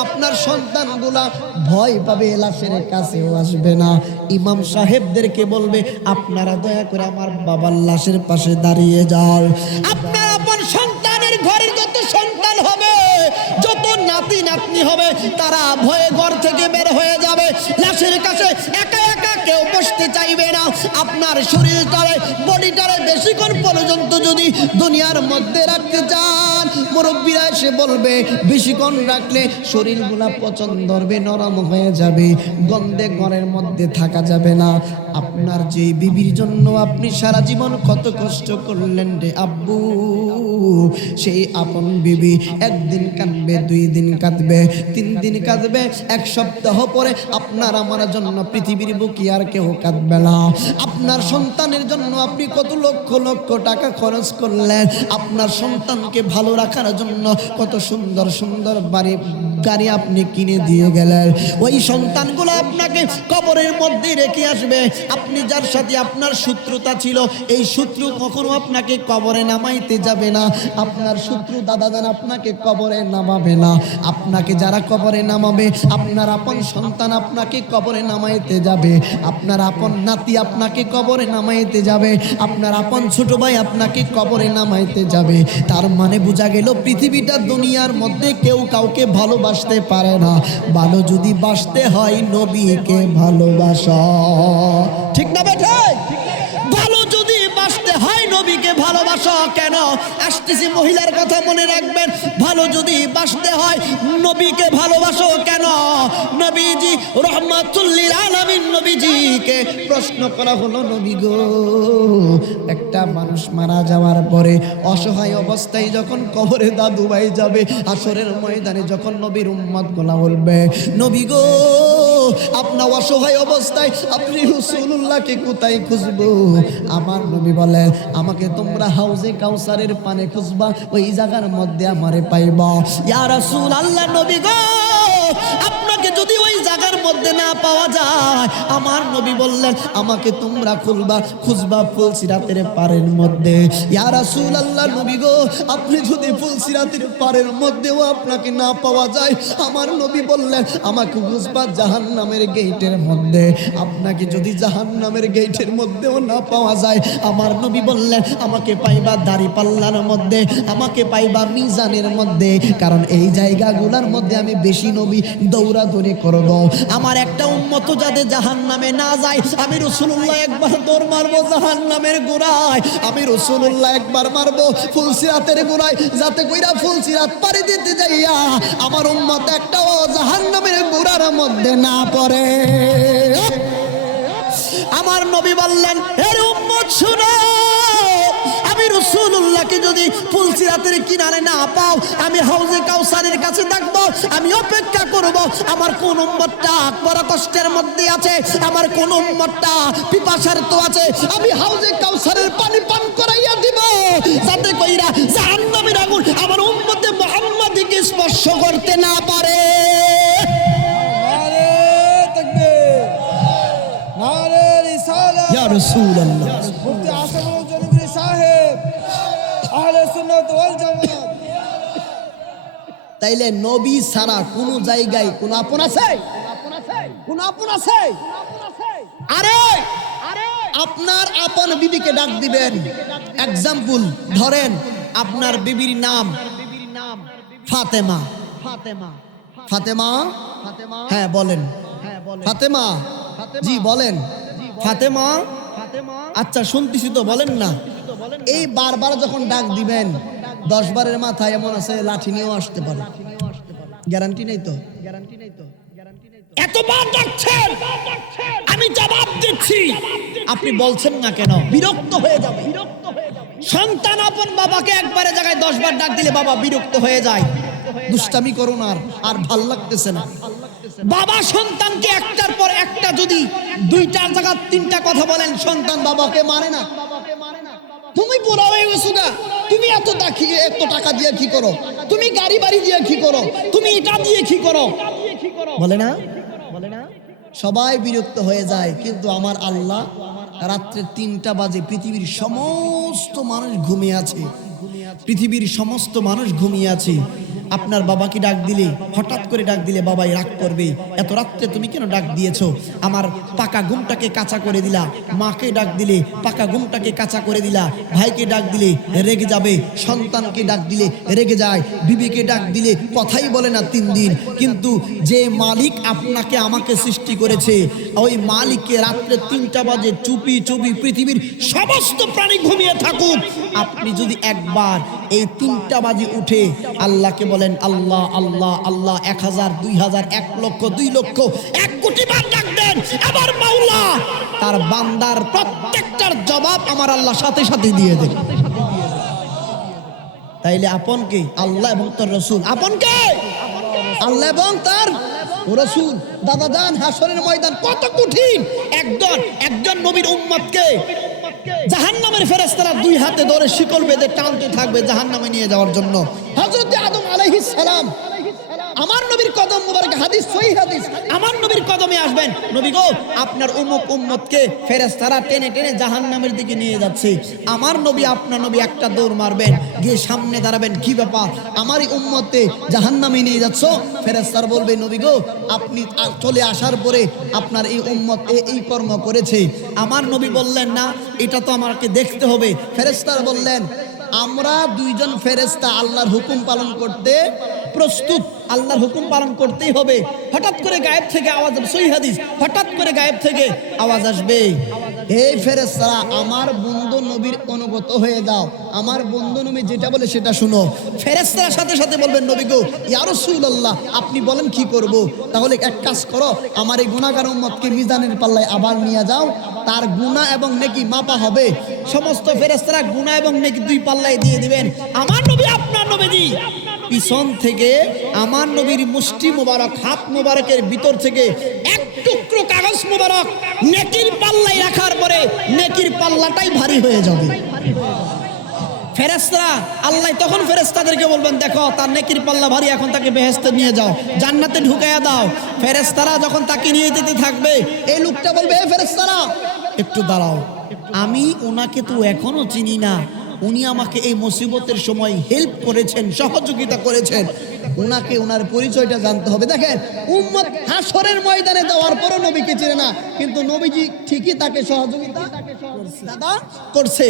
আপনার সন্তানগুলা ভয় পাবে, লাশের কাছেও আসবে না। ইমাম সাহেবদেরকে বলবে আপনারা দয়া করে আমার বাবার লাশের পাশে দাঁড়িয়ে যান। আপনার আপন সন্তানের ঘরের যত সন্তান হবে, যত নাতি নাতনি হবে, তারা ভয়ে ঘর থেকে বের হয়ে যাবে, লাশের কাছে একা একা কেউ বসতে চাইবে না। আপনার শরীরটারে বডিটারে বেশিক্ষণ পর্যন্ত যদি দুনিয়ার মধ্যে রাখতে চান, মুরব্বীরা এসে বলবে বেশিক্ষণ রাখলে শরীরগুলা পচন ধরবে, নরম হয়ে যাবে, গন্ধে ঘরের মধ্যে থাকা যাবে না। আপনার যে বিবির জন্য আপনি সারা জীবন কত কষ্ট করলেন রে আব্বু, সেই আপন বিবি একদিন কাঁদবে, 2 দিন কাঁদবে, 3 দিন কাঁদবে, 1 সপ্তাহ পরে আপনার আমার জন্য পৃথিবীর বুকে আর কেউ কাঁদবে না। আপনার সন্তানের জন্য আপনি কত লক্ষ লক্ষ টাকা খরচ করলেন, আপনার সন্তানকে ভালো রাখার জন্য কত সুন্দর সুন্দর গাড়ি আপনি কিনে দিয়ে গেলেন। ওই সন্তানগুলো আপনাকে কবরের মধ্যে রেখে আসবে। আপনি যার সাথে আপনার শত্রুতা ছিল, এই শত্রু কখনো আপনাকে কবরে নামাইতে যাবে না। আপনার শত্রু দাদাদান আপনাকে কবরে নামাবে না। আপনাকে যারা কবরে নামাবে, আপনার আপন সন্তান আপনাকে কবরে নামাইতে যাবে, আপনার আপন নাতি আপনাকে কবরে নামাইতে যাবে, আপনার আপন ছোট ভাই আপনাকে কবরে নামাইতে যাবে। তার মানে বোঝা গেল পৃথিবীটা দুনিয়ার মধ্যে কেউ কাউকে ভালোবাসতে পারে না। ভালো যদি বাসতে হয় নবীকে ভালোবাসা, ঠিক না বেটা? ভালো যদি বাসতে হয় নবীকে ভালোবাসা। কেন আসতেছি মহিলার কথা মনে রাখবেন, ভালো যদি বাসতে হয় নবীকে ভালোবাসো কেন? নবীজি রহমাতুল্লিল আলামিন নবীজিকে প্রশ্ন করা হলো, নবী গো একটা মানুষ মারা যাওয়ার পরে অসহায় অবস্থায় যখন কবরে দাদু ভাই যাবে, হাসরের ময়দানে যখন নবীর উম্মত গোলা বলবে, নবী গো আপনার অসহায় অবস্থায় আপনি রাসূলুল্লাহকে কোথায় খুঁজবো? আমার নবী বলেন আমাকে তোমরা হাউজে কাউসারের পানে খুঁজবা, ওই জায়গার মধ্যে আমারে পাইবা। ইয়া রাসূলুল্লাহ, নবী গো আপনাকে যদি ওই জায়গার মধ্যে না পাওয়া যায়, আমার নবী বললেন আমাকে তোমরা খুঁজবা ফুলসিরাতের পাড়ের মধ্যে। ইয়া রাসূলুল্লাহ, নবী গো আপনি যদি ফুলসিরাতের পাড়ের মধ্যেও আপনাকে না পাওয়া যায়, আমার নবী বললেন আমাকে খুঁজবা জাহান্নামের গেটের মধ্যে। আপনাকে যদি জাহান্নামের গেটের মধ্যেও না পাওয়া যায়, আমার নবী বললেন আমাকে পাইবা দাড়িপাল্লার মধ্যে, আমাকে পাইবা মিজানের মধ্যে। কারণ এই জায়গাগুলোর মধ্যে আমি বেশি নবী দৌড়াদৌড়ি তৈরি করে দাও। আমার একটা উম্মত যাতে জাহান্নামে না যায়, আমি রাসূলুল্লাহ একবার দৌড় মারবো জাহান্নামের গোড়ায়, আমি রাসূলুল্লাহ একবার মারবো ফুলসিরাতের গোড়ায়, যাতে কইরা ফুলসিরাত পাড়ি দিতে যাইয়া আমার উম্মত একটাও জাহান্নামের গোড়ার মধ্যে না পড়ে। আমার নবী বললেন, হে উম্মত শুনো, আমি রাসূলুল্লাহকে যদি ফুলসিরাতের কিনারে না পাও, আমি হাউজে কাউসারের কাছে থাকবো, আমি অপেক্ষা করব। আমার কোন উম্মতটা বড় কষ্টের মধ্যে আছে, আমার কোন উম্মতটা পিপাসার তো আছে, আমি হাউজে কাউসারের পানি পান করাইয়া দিব, যাতে কইরা জাহান্নামের আগুন আমার উম্মতে মুহাম্মাদীকে স্পর্শ করতে না পারে। নারে তাকবীর, নারে রিসালাত। ইয়া রাসূলুল্লাহ, মুফতি আসাদুল জনগরি সাহেব, আহলে সুন্নাত ওয়াল জামাত। তাইলে নবী ছাড়া কোন জায়গায় কোন আপন আছে? কোন আপন আছে? আরে আপনার আপন বিবিকে ডাক দিবেন। এক্সাম্পল ধরেন, আপনার বিবির নাম ফাতেমা। ফাতেমা, হ্যাঁ বলেন। ফাতেমা, জি বলেন। ফাতেমা, আচ্ছা শুনতেছি তো, বলেন না। এই বারবার যখন ডাক দিবেন, 10 বারের মাথায় এমন আছে লাঠি নিয়েও আসতে পারে, গ্যারান্টি নেই তো। এতবার ডাকছেন, আমি জবাব দিচ্ছি, আপনি বলছেন না কেন? বিরক্ত হয়ে যাবে। সন্তান আপন বাবাকে একবারে জায়গায় 10 বার ডাক দিলে বাবা বিরক্ত হয়ে যায়, দুষ্টামি করো না, আর ভাল লাগতেছে না। বাবা সন্তানকে একটার পর একটা যদি 2টার জায়গা 3টা কথা বলেন, সন্তান বাবাকে মানে না। তুমি বুড়া হয়ে গেছো না, তুমি এত টাকা দিয়ে কি করো, তুমি গাড়ি বাড়ি দিয়ে কি করো, তুমি এটা দিয়ে কি করো, বলে না? সবাই বিরক্ত হয়ে যায়। কিন্তু আমার আল্লাহ রাত্রে 3টা বাজে পৃথিবীর সমস্ত মানুষ ঘুমিয়ে আছে, পৃথিবীর সমস্ত মানুষ ঘুমিয়ে আছে। আপনার বাবাকে ডাক দিলে, হঠাৎ করে ডাক দিলে বাবাই রাগ করবে, এত রাত্রে তুমি কেন ডাক দিয়েছো? আমার পাকা ঘুমটাকে কাঁচা করে দিলা। মাকে ডাক দিলে পাকা ঘুমটাকে কাঁচা করে দিলা। ভাইকে ডাক দিলে রেগে যাবে, সন্তানকে ডাক দিলে রেগে যায়, বিবিকে ডাক দিলে কথাই বলে না 3 দিন। কিন্তু যে মালিক আপনাকে আমাকে সৃষ্টি করেছে, ওই মালিককে রাত্রে 3টা বাজে চুপি চুপি পৃথিবীর সমস্ত প্রাণী ঘুমিয়ে থাকুক, আপনি যদি একবার এই 3টা বাজে উঠে আল্লাহকে বলেন আল্লাহ আল্লাহ আল্লাহ 1000, 2000, 1 লক্ষ, 2 লক্ষ, 1 কোটি বার ডাক দেন, আমার মাওলা তার বান্দার প্রত্যেকটার জবাব আমার আল্লাহ সাথে সাথে দিয়ে দেন। তাইলে আপন কে? আল্লাহ এবং তার রাসূল। আপন কে? আল্লাহ এবং তার রাসূল। দাদা জান, হাসরের ময়দান কত কঠিন। একজন নবীর উম্মতকে জাহান্নামের ফেরেশতারা 2 হাতে ধরে শিকল বেঁধে টানতে থাকবে জাহান্নামে নিয়ে যাওয়ার জন্য। হযরত আদম আলাইহিস সালাম আমার নবীর কদম মোবারক, হাদিস সহিহ হাদিস, আমার নবীর কদমে আসবেন, নবী গো আপনার উম্মত উম্মতকে ফেরেশতারা টেনে টেনে জাহান্নামের দিকে নিয়ে যাচ্ছে। আমার নবী, আপনার নবী একটা দৌড় মারবেন, গিয়ে সামনে দাঁড়াবেন, কি ব্যাপার আমারই উম্মতকে জাহান্নামে নিয়ে যাচ্ছ? ফেরেশতারা বলবে, নবী গো আপনি চলে আসার পরে আপনার এই উম্মত এই কর্ম করেছে। আমার নবী বললেন, না এটা তো আমাকে দেখতে হবে। ফেরেশতারা বললেন, আমরা 2 জন ফেরেশতা আল্লাহর হুকুম পালন করতে প্রস্তুত, আল্লাহর হুকুম পালন করতেই হবে। হঠাৎ করে গায়েব থেকে আওয়াজ, সহিহ হাদিস, হঠাৎ করে গায়েব থেকে আওয়াজ আসবে, এই ফেরেশতারা আমার বন্ধু নবীর অনুগত হয়ে যাও, আমার বন্ধু নবী যেটা বলে সেটা শুনো। ফেরেশতারা সাথে সাথে বলবেন, নবী গো ইয়া রাসূলুল্লাহ আপনি বলেন কি করব? তাহলে এক কাজ করো, আমার এই গুনাহগার উম্মতকে মিজানের পাল্লায় আবার নিয়ে যাও, তার গুনাহ এবং নেকি মাপা হবে। সমস্ত ফেরেশতারা গুনাহ এবং নেকি 2 পাল্লায় দিয়ে দিবেন। আমার নবী, আপনার নবীজি পিছন থেকে আমার নবীর মুষ্টি মোবারক, হাত মোবারকের ভিতর থেকে 1 টুকরো কাগজ মোবারক নেকির পাল্লায় রাখার পরে নেকির পাল্লাটাই ভারী হয়ে যাবে। ফেরেশতারা, আল্লাহ তখন ফেরেশতাদেরকে বলবেন, দেখো তার নেকির পাল্লা ভারী, এখন তাকে বেহেশতে নিয়ে যাও, জান্নাতে ঢুকাইয়া দাও। ফেরেশতারা যখন তাকে নিয়ে যেতে থাকবে, এই লোকটা বলবে, এই ফেরেশতারা একটু দাঁড়াও, আমি ওনাকে তো এখনো চিনি না, উনি আমাকে এই মুসিবতের সময় হেল্প করেছেন, সহযোগিতা করেছেন, ওনাকে ওনার পরিচয়টা জানতে হবে। দেখেন উম্মত হাসরের ময়দানে যাওয়ার পরও নবীকে চিনে না, কিন্তু নবীজি ঠিকই তাকে সহযোগিতা দাদা করছে।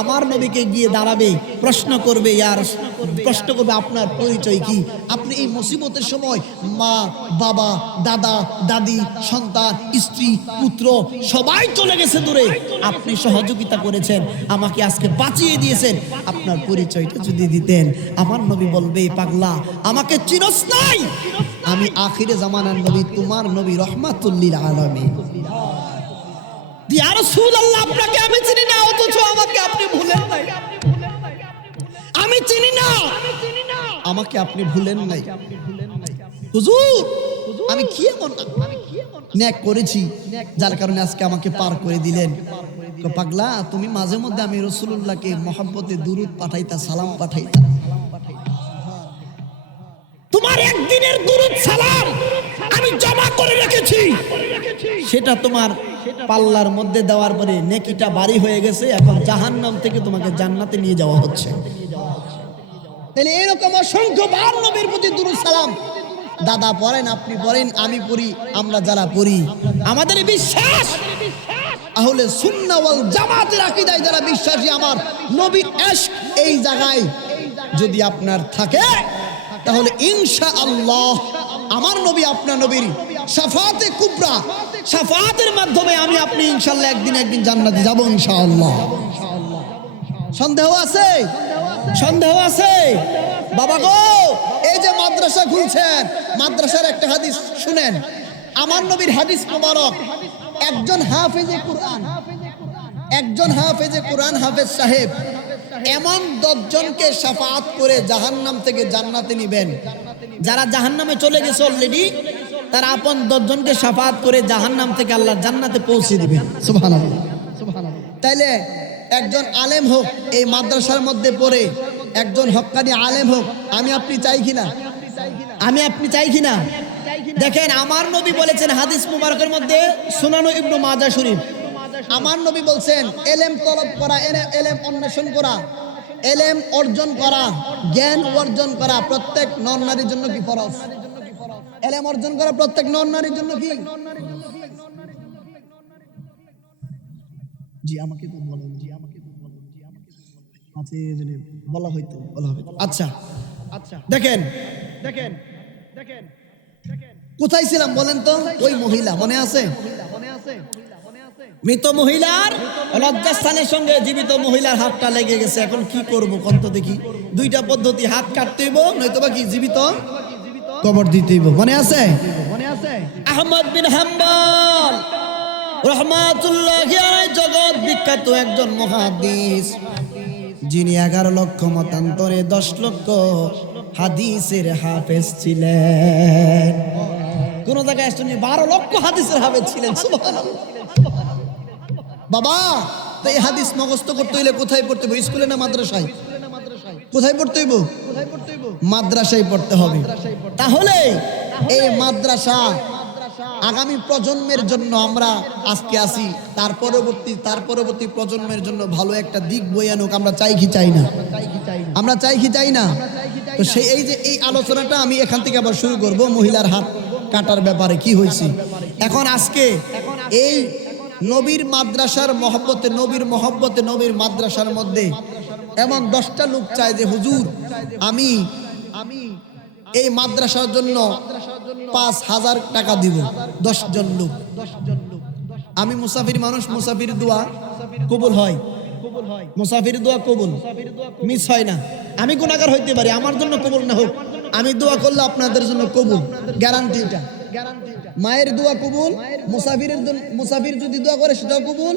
আমার নবীকে গিয়ে দাঁড়াবে, প্রশ্ন করবে আপনার পরিচয় কি? আপনি এই মুসিবতের সময় মা, বাবা, দাদা, দাদি, সন্তান, স্ত্রী, পুত্র সবাই চলে গেছে দূরে, আপনি সহযোগিতা করেছেন, আমাকে আজকে বাঁচিয়ে দিয়েছেন, আপনার পরিচয়টা যদি দিতেন, আমার নবী বলবে, পাগলা আমাকে চিনস নাই, আমি আখিরে জামানার নবী, তোমার নবী, রহমাতুল্লিল আলামিন। ইয়া রাসূলুল্লাহ, আপনাকে আমি চিনি না, অথচ আমাকে আপনি ভুলেন নাই। আমি চিনি না, আমাকে আপনি ভুলেন নাই। হুজুর, আমি কি এমন নেক করেছি যার কারণে আজকে আমাকে পার করে দিলেন? পাগলা, তুমি মাঝে মধ্যে আমি রাসূলুল্লাহকে মহব্বতে দুরূদ পাঠাইতা, সালাম পাঠাইতা, তোমার একদিনের দুরূদ সালাম আমি জমা করে রেখেছি, সেটা তোমার পাল্লার মধ্যে দেওয়ার পরে নেকিটা ভারী হয়ে গেছে, এখন জাহান্নাম থেকে তোমাকে জান্নাতে নিয়ে যাওয়া হচ্ছে। তাহলে এরকম অসংখ্য বার নবীর প্রতি দুরূদ সালাম দাদা পড়েন, আপনি পড়েন, আমি পড়ি, আমরা যারা পড়ি, আমাদের বিশ্বাস আহলে সুন্নাহ ওয়াল জামাতের আকীদায় যারা বিশ্বাসী, আমার নবীর ইশক এই জায়গায় যদি আপনার থাকে, তাহলে ইনশাআল্লাহ আমার নবী আপনার নবীর শাফাতে কুবরা, শাফাতের মাধ্যমে আমি আপনি ইনশাআল্লাহ একদিন জান্নাতে যাব ইনশাআল্লাহ। সন্দেহ আছে? সন্দেহ আছে? বাবা গো, এই যে মাদ্রাসা খুলছেন, মাদ্রাসার একটা হাদিস শুনেন, আমার নবীর হাদিস মুবারক, একজন হাফেজে কোরআন হাফেজ সাহেব এমন 10 জনকে শাফাআত করে জাহান্নাম থেকে জান্নাতে নিবেন, যারা জাহান্নামে চলে গেছে অলরেডি, তারা আপন 10 জনকে শাফাআত করে জাহান্নাম থেকে আল্লাহর জান্নাতে পৌঁছে দিবেন। সুবহানাল্লাহ। তাইলে একজন আলেম হোক, এই মাদ্রাসার মধ্যে পড়ে একজন হক্কানি আলেম হোক, আমি আপনি চাই কিনা? আমি আপনি চাই কিনা? দেখেন, আমার নবী বলেছেন হাদিস মুবারকের মধ্যে, সুনান ইবনে মাজাহ শরীফ, আমার নবী বলছেন, এলেম তলব করা, এলেম অন্বেষণ করা, এলেম অর্জন করা, জ্ঞান অর্জন করা প্রত্যেক নর নারীর জন্য কি ফরজ? এলেম অর্জন করা প্রত্যেক নর নারীর জন্য কি? জি আমাকে তো বলেন, জি আমাকে তো বলেন, জি আমাকে আছে যদি বলা হইতো বলা হবে। আচ্ছা দেখেন কোথায় ছিলাম বলেন তো? ওই মহিলা মনে আছে? মৃত মহিলার লজ্জাস্থানের সঙ্গে জীবিত মহিলার হাতটা লেগে গেছে, এখন কি করব কোন তো দেখি? দুইটা পদ্ধতি, হাত কাটতে হইব, নয়তো বা কি জীবিত কবর দিতে হইব। মনে আছে? আহমদ বিন হাম্বল রাহমাতুল্লাহি আলাইহি, জগৎ বিখ্যাত একজন মুহাদ্দিস, যিনি 11 লক্ষ মতান্তরে 10 লক্ষ হাদিসের হাফেজ ছিলেন। কোন জায়গায় শুনি 12 লক্ষ হাদিসের হাফেজ ছিলেন। সুবহানাল্লাহ। বাবা, তো এই হাদিস মুখস্থ করতে হইলে কোথায় পড়তে হবে? স্কুলে না মাদ্রাসায়? কোথায় পড়তে হইব? মাদ্রাসায় পড়তে হবে। তাহলে এই মাদ্রাসা আগামী প্রজন্মের জন্য আমরা আজকে আসি, তার পরবর্তী প্রজন্মের জন্য ভালো একটা দিক বয়ে আনুক, আমরা চাই কি চাই না? আমরা চাই কি চাই না? তো সেই এই যে এই আলোচনাটা আমি এখান থেকে আবার শুরু করব, মহিলার হাত কাটার ব্যাপারে কি হয়েছে। এখন আজকে এই নবীর মাদ্রাসার মহব্বতে, নবীর মাদ্রাসার মধ্যে এমন 10টা লোক চায় যে হুজুর আমি এই মাদ্রাসার জন্য 5,000 টাকা দিব। 10 জন লোক, আমি মুসাফির মানুষ, মুসাফির দোয়া কবুল হয়, মুসাফির দোয়া কবুল মিস হয় না। আমি গুনাহগার হইতে পারি, আমার জন্য কবুল না হোক, আমি দোয়া করলে আপনাদের জন্য কবুল, গ্যারান্টি এটা। মায়ের দোয়া কবুল, মুসাফির যদি দোয়া করে সেটাও কবুল।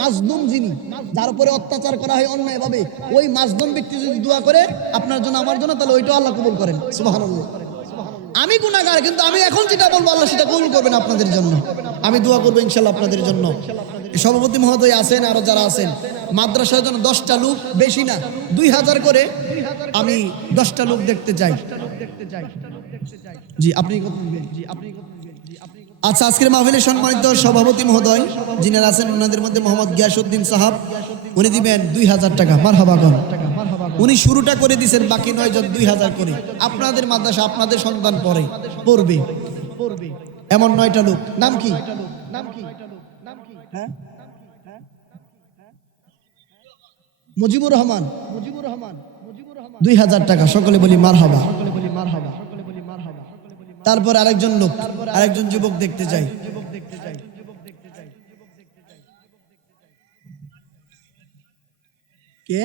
মাজলুম যিনি, যার উপরে অত্যাচার করা হয় অন্যায় ভাবে, ওই মাজলুম ব্যক্তি যদি দোয়া করে আপনার জন্য আমার জন্য, তাহলে ওইটাও আল্লাহ কবুল করেন। সুবহানাল্লাহ। আমি গুনাহগার, কিন্তু আমি এখন যেটা বলবো আল্লাহ সেটা কবুল করবেন আপনাদের জন্য। আমি দোয়া করবো ইনশাআল্লাহ আপনাদের জন্য। সভাপতি মহোদয় আছেন, আরো যারা আছেন, মাদ্রাসার জন্য 10টা লোক, বেশি না 2000 করে আমি 10টা লোক দেখতে চাই। জি আপনি কত দিবেন? জি আপনি কত দিবেন? জি আপনি। আচ্ছা, আজকের মাহফিলের সম্মানিত সভাপতি মহোদয় যিনি আছেন, ওনাদের মধ্যে মোহাম্মদ গিয়াসউদ্দিন সাহাব, উনি দিবেন 2000 টাকা। মারহাবা গণ। উনি শুরুটা করে দিয়েছেন, বাকি 9 জন 2000 করে। আপনাদের মাদ্রাসা, আপনাদের সন্তান পড়বে এমন 9টা লোক। নাম কি? হ্যাঁ মুজিবুর রহমান 2000 টাকা, সকলে বলি মারহাবা। তারপর আরেকজন লোক, আরেকজন যুবক দেখতে চাই। কে?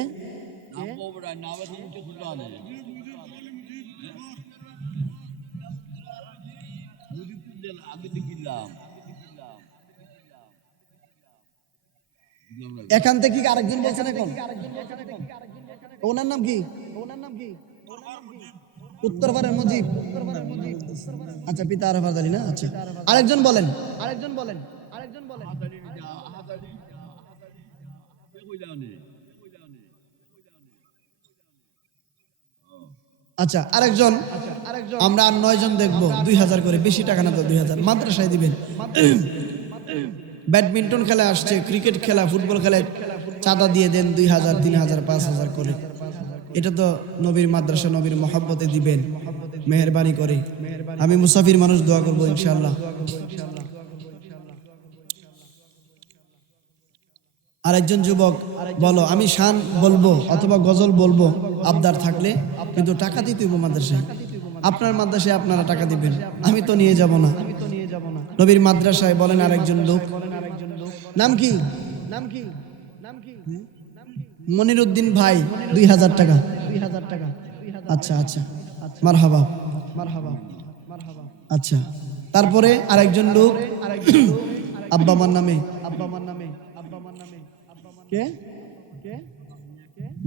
এখান থেকে কি আরেকজন বলছেন এখন? ওনার নাম কি? উত্তরপাড়ার মুজিব। আচ্ছা, পিতা আরাফাত আলী না? আচ্ছা, আরেকজন বলেন। আচ্ছা, আরেকজন। আমরা আর 9 জন দেখবো। 2000 করে, বেশি টাকা না তো, 2000 মাদ্রাসায় দিবেন। ব্যাডমিন্টন খেলা আসছে, ক্রিকেট খেলা, ফুটবল খেলায় চাঁদা দিয়ে দেন 2000, 3000, 5000 করে। এটা তো নবীর মাদ্রাসা, নবীর মহব্বতে দিবেন, মেহেরবানি করে। আমি মুসাফির মানুষ, দোয়া করবো ইনশাআল্লাহ। আরেকজন যুবক বলো, আমি শান বলবো অথবা গজল বলবো আবদার থাকলে, কিন্তু টাকা দিতে হইব মাদ্রাসায়। আপনার মাদ্রাসায় আপনারা টাকা দিবেন, আমি তো নিয়ে যাব না। নবীর মাদ্রাসায় বলেন আরেকজন লোক, নাম কি? মনিরউদ্দিন ভাই, 2000 টাকা। আচ্ছা আচ্ছা, মারহাবা। আচ্ছা, তারপরে আরেকজন লোক আব্বা আমার নামে, কে?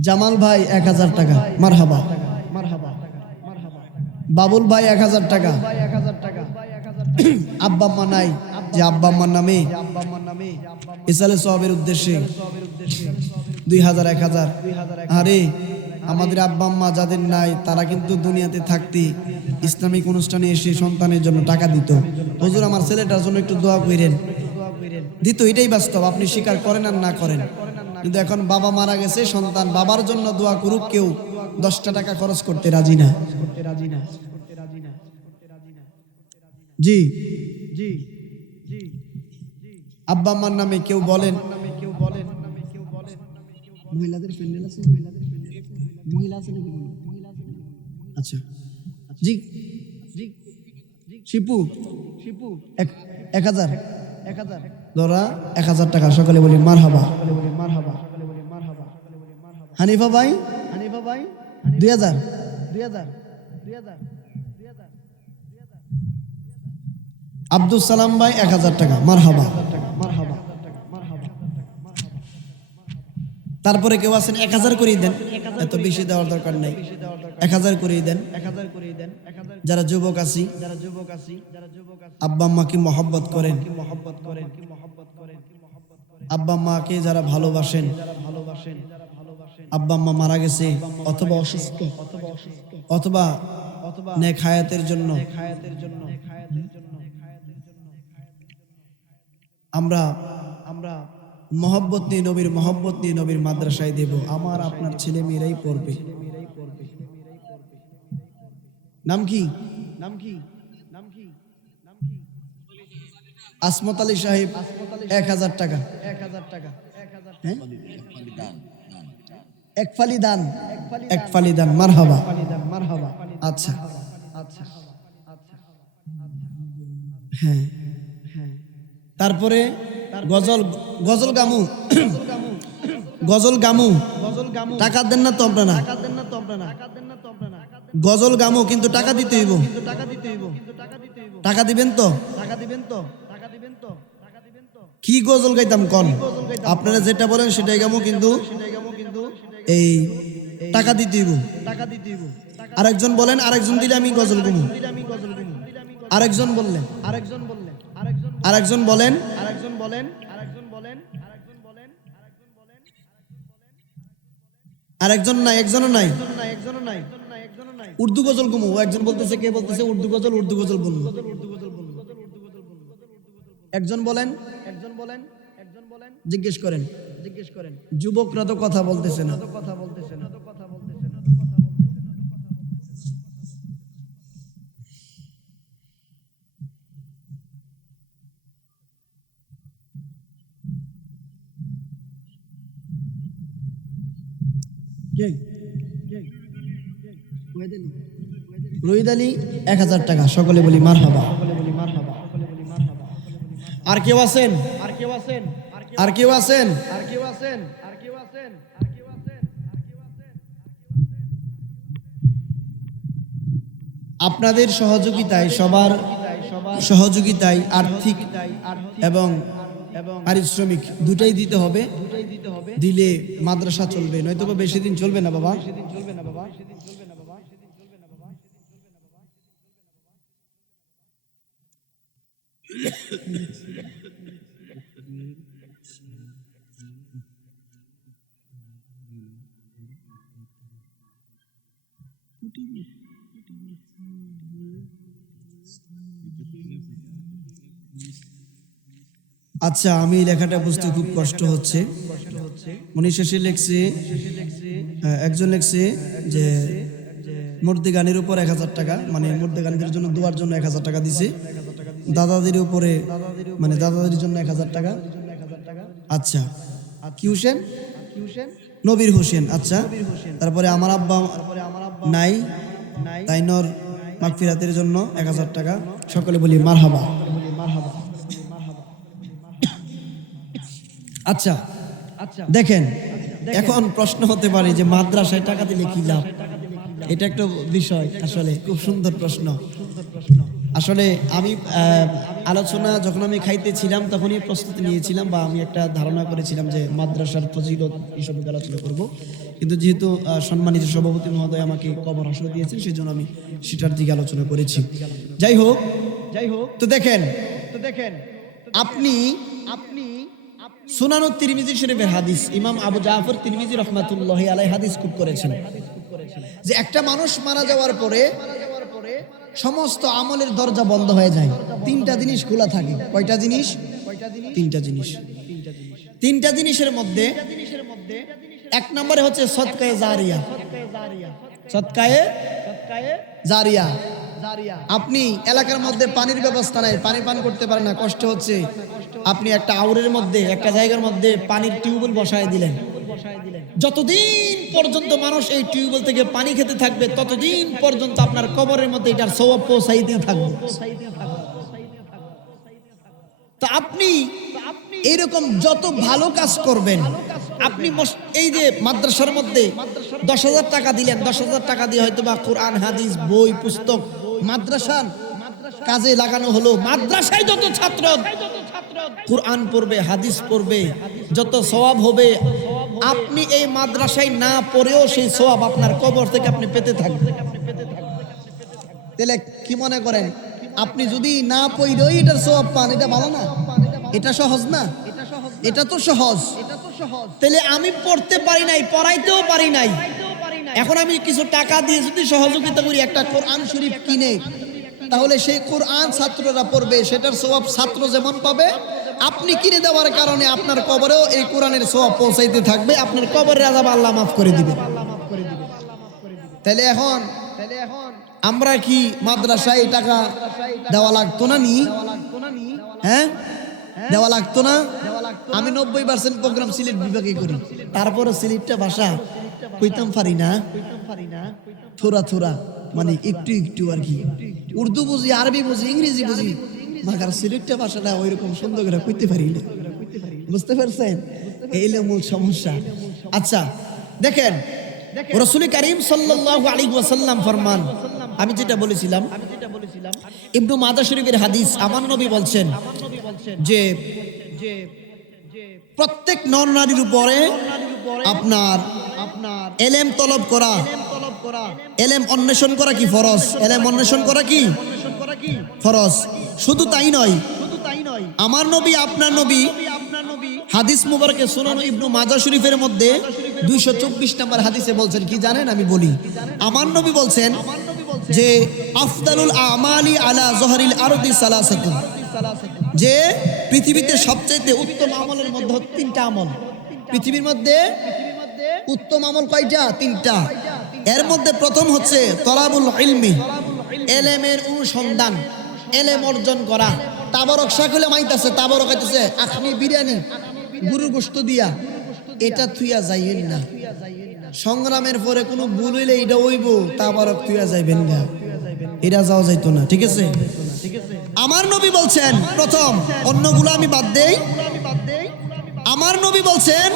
জামাল ভাই 1000 টাকা, মারহাবা। বাবুল ভাই 1000 টাকা। আব্বা আম্মা নাই, যে আব্বা আম্মার নামে ইসালে সওয়াবের উদ্দেশ্যে 2000, 1000। আরে আমাদের আব্বা আম্মা যাদের নাই, তারা কিন্তু দুনিয়াতে থাকতে ইসলামিক অনুষ্ঠানে এসে সন্তানের জন্য টাকা দিত। হুজুর আমার ছেলেটার জন্য একটু দোয়া করেন, দিত। এটাই বাস্তব, আপনি স্বীকার করেন আর না করেন। কিন্তু এখন বাবা মারা গেছে, সন্তান বাবার জন্য দোয়া করুক, কেউ 10টা টাকা খরচ করতে রাজি না। জি, আব্বা আম্মার নামে কেউ বলেন। মহিলাদের প্যান্ডেল আছে, মহিলা আছে নাকি? আচ্ছা, জি, শিপু 1000 ধরা, 1000 টাকা, সকলে বলি মারহাবা। হানিফা ভাই 2000। আব্দুল সালাম ভাই 1000 টাকা, মারহাবা। তারপরে কেউ আছেন 1000 করেই দেন, এত বেশি দেওয়ার দরকার নাই, 1000 করেই দেন। যারা যুবক আছি, আব্বা আম্মাকে মহব্বত করেন, আব্বা আম্মাকে যারা ভালোবাসেন, আব্বা আম্মা মারা গেছে অথবা অসুস্থ, অথবা নেক হায়াতের জন্য আমরা মহব্বত নিয়ে, নবীর মহব্বত নিয়ে নবীর মাদ্রাসায় দেব। আমার আপনার ছেলে মেয়েরাই পড়বে। নাম কি? আসমত আলী সাহেব 1000 টাকা। হ্যাঁ? এক ফালি দান, মারহাবা। আচ্ছা, হ্যাঁ। তারপরে গজল গামু টাকা দেন না তো আপনারা? গজল গামু, কিন্তু টাকা দিতে হইব। টাকা দিবেন তো? কি গজল গাইতাম কন? আপনারা যেটা বলেন সেটাই গামু, কিন্তু এই টাকা দিতে হইব। আরেকজন বলেন, আরেকজন দিলে আমি গজল গামু। আরেকজন বলেন, আরেকজন নাই, একজনও নাই। উর্দু গজল গামু, একজন বলতেছে, কে বলতেছে উর্দু গজল বলবো। একজন বলেন, জিজ্ঞেস করেন। যুবকরা তো কথা বলতেছে না। রহিদ আলী 1000 টাকা, সকলে বলি মারহাবা। আর কেউ আছেন? আর কেউ আছেন? আপনাদের সহযোগিতায়, সবার সহযোগিতায় আর্থিক এবং পারিশ্রমিক দুটাই দিতে হবে। দিলে মাদ্রাসা চলবে, নয়তো বেশি দিন চলবে না বাবা। আচ্ছা, আমি এই লেখাটা বুঝতে খুব কষ্ট হচ্ছে। উনি শেষে লিখছে, একজন লিখছে যে মুর্দি গানের উপর 1000 টাকা, মানে মুর্দি গানের জন্য দোয়ার জন্য 1000 টাকা দিছে। দাদাদের উপরে, মানে দাদাদের জন্য 1000 টাকা। আচ্ছা, কি হোসেন? নবীর হোসেন। আচ্ছা, তারপরে আমার আব্বা নাই তাইনর মাগফিরাতের জন্য 1000 টাকা, সকলে বলি মারহাবা। আচ্ছা, দেখেন, এখন প্রশ্ন হতে পারে যে মাদ্রাসায় টাকা দিলে কি লাভ? এটা একটা বিষয়, আসলে খুব সুন্দর প্রশ্ন। আসলে আমি আলোচনা যখন আমি খাইতেছিলাম তখনই প্রস্তুতি নিয়েছিলাম, বা আমি একটা ধারণা করেছিলাম যে মাদ্রাসার ফজিলত এইসব আলোচনা করব, কিন্তু যেহেতু সম্মানিত সভাপতি মহোদয় আমাকে কবর আসলে দিয়েছেন, সেই জন্য আমি সেটার দিকে আলোচনা করেছি। যাই হোক, তো দেখেন, আপনি সুনানুত তিরমিজি শরীফের হাদিস, ইমাম আবু জাফর তিরমিজি রহমাতুল্লাহি আলাইহি হাদিস খুব করেছেন যে একটা মানুষ মারা যাওয়ার পরে সমস্ত আমলের দরজা বন্ধ হয়ে যায়, 3টা জিনিস খোলা থাকে। কয়টা জিনিস? 3টা জিনিস। 3টা জিনিসের মধ্যে 1 নম্বরে হচ্ছে সদকায়ে জারিয়া। সদকায়ে জারিয়া। আপনি এলাকার মধ্যে পানির ব্যবস্থা নাই, পানি পান করতে পারেন না, কষ্ট হচ্ছে, আপনি একটা আউরের মধ্যে, একটা জায়গার মধ্যে পানির টিউবওয়েল বসায় দিলেন। যতদিন পর্যন্ত মানুষ এই টিউবওয়েল থেকে পানি খেতে থাকবে, ততদিন পর্যন্ত আপনার কবরের মধ্যে এটার সওয়াব পৌঁছাইতেই থাকবে। তা আপনি এইরকম যত ভালো কাজ করবেন, আপনি এই যে মাদ্রাসার মধ্যে 10,000 টাকা দিলেন, 10,000 টাকা দিয়ে হয়তো বা কোরআন হাদিস বই পুস্তক মাদ্রাসার কাজে লাগানো হলো। মাদ্রাসায় যত ছাত্র কোরআন পড়বে, হাদিস পড়বে, যত সওয়াব হবে, আপনি এই মাদ্রাসায় না পড়েও সেই সওয়াব আপনার কবর থেকে আপনি পেতে থাকবেন। তাহলে কি মনে করেন, আপনি যদি না পড়েও এটার সওয়াব পান, এটা ভালো না? এটা সহজ না? এটা তো সহজ। তাহলে আমি পড়তে পারি নাই, পড়াইতেও পারি নাই, এখন আমি কিছু টাকা দিয়ে যদি সহযোগিতা করি, একটা কোরআন শরীফ কিনে, তাহলে সেই কোরআন ছাত্ররা পড়বে, সেটার সওয়াব ছাত্র যেমন পাবে, আপনি কিনে দেওয়ার কারণে আপনার কবরেও এই কোরআনের সওয়াব পৌঁছাইতে থাকবে, আপনার কবরের আযাব আল্লাহ মাফ করে দিবে। তাহলে এখন আমরা কি মাদ্রাসায় টাকা দেওয়া লাগতো না? হ্যাঁ, দেওয়া লাগতো না? আমি 90% প্রোগ্রাম সিলেট বিভাগে করি, তারপরে সিলেটটা ভাষা কইতাম পারি না, থোড়া থোড়া, মানে একটু একটু আর কি। উর্দু বুঝি, আরবি বুঝি, ইংরেজি বুঝি, মাগার সিলেটটা ভাষাটা ওইরকম সুন্দর করে কইতে পারি না। বুঝতে পারছেন? এই হলো মূল সমস্যা। আচ্ছা, দেখেন, রাসূল কারীম সাল্লাল্লাহু আলাইহি ওয়াসাল্লাম ফরমান, আমি যেটা বলেছিলাম ইবনে মাজাহ শরীফের হাদিস, আমার নবী বলছেন যে প্রত্যেক নর নারীর উপরে আপনার এলেম তলব করা, এলেম অন্বেষণ করা কি ফরজ? এলেম অন্বেষণ করা কি ফরজ? শুধু তাই নয়, আমার নবী, আপনার নবী হাদিস মুবারকে সুনান ইবনে মাজাহ শরীফের মধ্যে 224 নম্বর হাদিসে বলছেন কি জানেন? আমি বলি, আমার নবী বলছেন যে আফদালুল আমালি আলা যহরিল আরদি সালাসাতুন, যে পৃথিবীতে সবচেয়ে উত্তম আমলের মধ্যে 3টা আমল। পৃথিবীর মধ্যে উত্তম আমল কয়টা? 3টা। এর মধ্যে প্রথম হচ্ছে তলাবুল ইলমি, এলেমের অনুসন্ধান, এলেম অর্জন করা। তাবারক শাকলে মাইতাছে, তাবারক হইতেছে আখনি বিরিয়ানি গরুর গোশত দিয়া, এটা থুইয়া যাইয়েন না। সংগ্রামের পরে কোনো ভুল হইলে এটা হইব তা আবার তুইয়া যাইবেন না, এটা যাওয়া যাইতো না। ঠিক আছে, আমার নবী বলছেন প্রথম, অন্যগুলো আমি বাদ দেই, আমার নবী বলছেন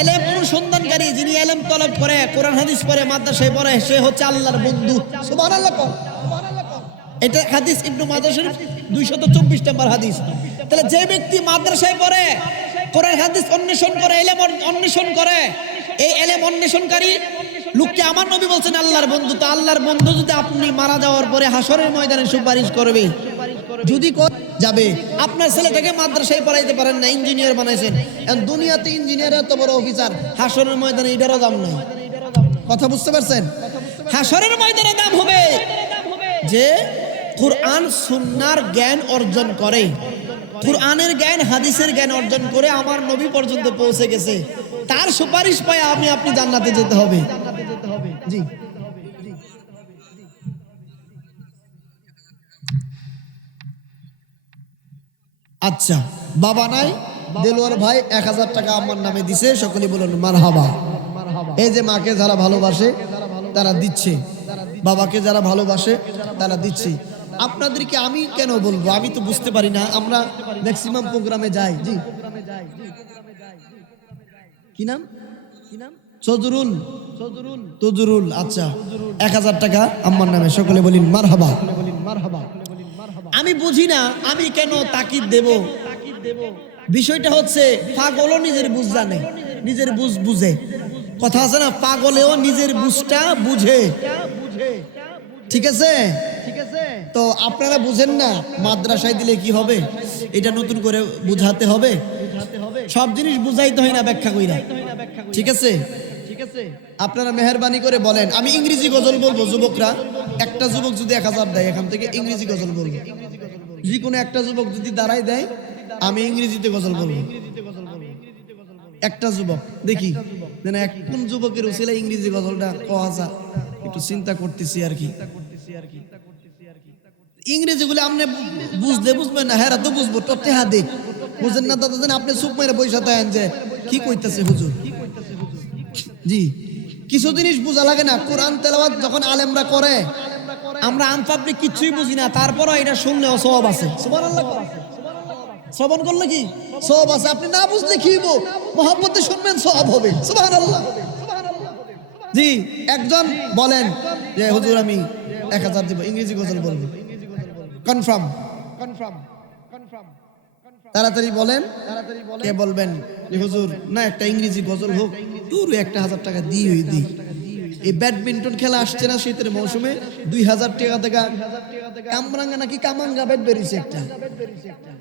এলেম অনুসন্ধানকারী, যিনি এলেম তলব করে, কোরআন হাদিস পড়ে, মাদ্রাসায় পড়ে, সে হচ্ছে আল্লাহর বন্ধু। সুবহানাল্লাহ। এটা হাদিস ইবনে মাজাহ শরীফ 224 নম্বর হাদিস। তাহলে যে ব্যক্তি মাদ্রাসায় পড়ে, কোরআন হাদিস অন্বেষণ করে, এলেম অন্বেষণ করে, এই এলেম অন্বেষণকারী লোককে আমার নবী বলছেন আল্লাহর বন্ধু। তো আল্লাহর বন্ধু যদি আপনি মারা যাওয়ার পরে হাসরের ময়দানে সুপারিশ করবে, যদি যাবে, আপনার ছেলেটাকে মাদ্রাসায় পড়াইতে পারেন না, ইঞ্জিনিয়ার বানাইছেন, এখন দুনিয়াতে ইঞ্জিনিয়ার এত বড় অফিসার, হাসরের ময়দানে এটারও দাম নাই। কথা বুঝতে পারছেন? হাসরের ময়দানে দাম হবে যে কুরআন সুন্নাহর জ্ঞান অর্জন করে, কুরআনের জ্ঞান, হাদিসের জ্ঞান অর্জন করে আমার নবী পর্যন্ত পৌঁছে গেছে, তার সুপারিশ পায় আপনি জান্নাতে যেতে হবে। জি, আচ্ছা, বাবা নাই, দেলোয়ার ভাই 1000 টাকা আমার নামে দিছে, সকলে বলুন মারহাবা। এই যে মাকে যারা ভালোবাসে তারা দিচ্ছে, বাবাকে যারা ভালোবাসে তারা দিচ্ছে। আপনাদেরকে আমি কেন বলবো, আমি তো বুঝতে পারি না, আমরা ম্যাক্সিমাম প্রোগ্রামে যাই। জি, কি নাম? তজরুল। আচ্ছা, 1000 টাকা আমার নামে, সকলে বলিন মারহাবা। আমি বুঝি না আমি কেন তাকিদ দেব। বিষয়টা হচ্ছে পাগলও নিজের বুঝ জানে, নিজের বুঝ বুঝে। কথা আছে না, পাগলেও নিজের বুঝটা বুঝে। ঠিক আছে, তো আপনারা বুঝেন না মাদ্রাসায় দিলে কি হবে, এটা নতুন করে বুঝাতে হবে। সব জিনিস বুঝাইতে হয় না ব্যাখ্যা কইরা। ঠিক আছে, আপনারা মেহরবানি করে বলেন। আমি ইংরেজি গজল বলবো, যুবকরা, একটা যুবক যদি 1000 দেয় এখান থেকে ইংরেজি গজল বলবো। যে কোনো একটা যুবক যদি দাঁড়াই দেয় আমি ইংরেজিতে গজল বলবো। একটা যুবক দেখি, মানে কোন যুবকের উসিলা ইংরেজি গজলটা কওয়া, একটু চিন্তা করতেছি আর কি। ইংরেজি গুলো আপনি বুঝবেন না, হ্যাঁ তো বুঝবো, টটে হা দেখ বুঝেন না দাদা, আপনি চুপ মেরে পয়সা দেন যে কি কইতেছে হুজুর। জি, কিছু জিনিস বোঝা লাগে না। কোরআন তেলাওয়াত যখন আলেমরা করে, আমরা আনপাবলিক কিছুই বুঝি না, তারপরও এটা শুনলেও সওয়াব আছে। সুবহানাল্লাহ। শ্রবণ করলে কি সওয়াব আছে, আপনি না বুঝলে কি হইব, মুহাব্বতে শুনবেন সওয়াব হবে। সুবহানাল্লাহ। জি, একজন বলেন যে হুজুর আমি 1000 দিব, ইংরেজি গজল বলবো। কনফার্ম, তাড়াতাড়ি বলেন। কে বলবেন যে হুজুর না একটা ইংরেজি গজল হোক, দূর 1000 টাকা দিই। এই ব্যাডমিন্টন খেলা আসছে না শীতের মৌসুমে, 2000 টাকা থেকে কামরাঙ্গা নাকি কামাঙ্গা ব্যাট বেরিয়েছে একটা।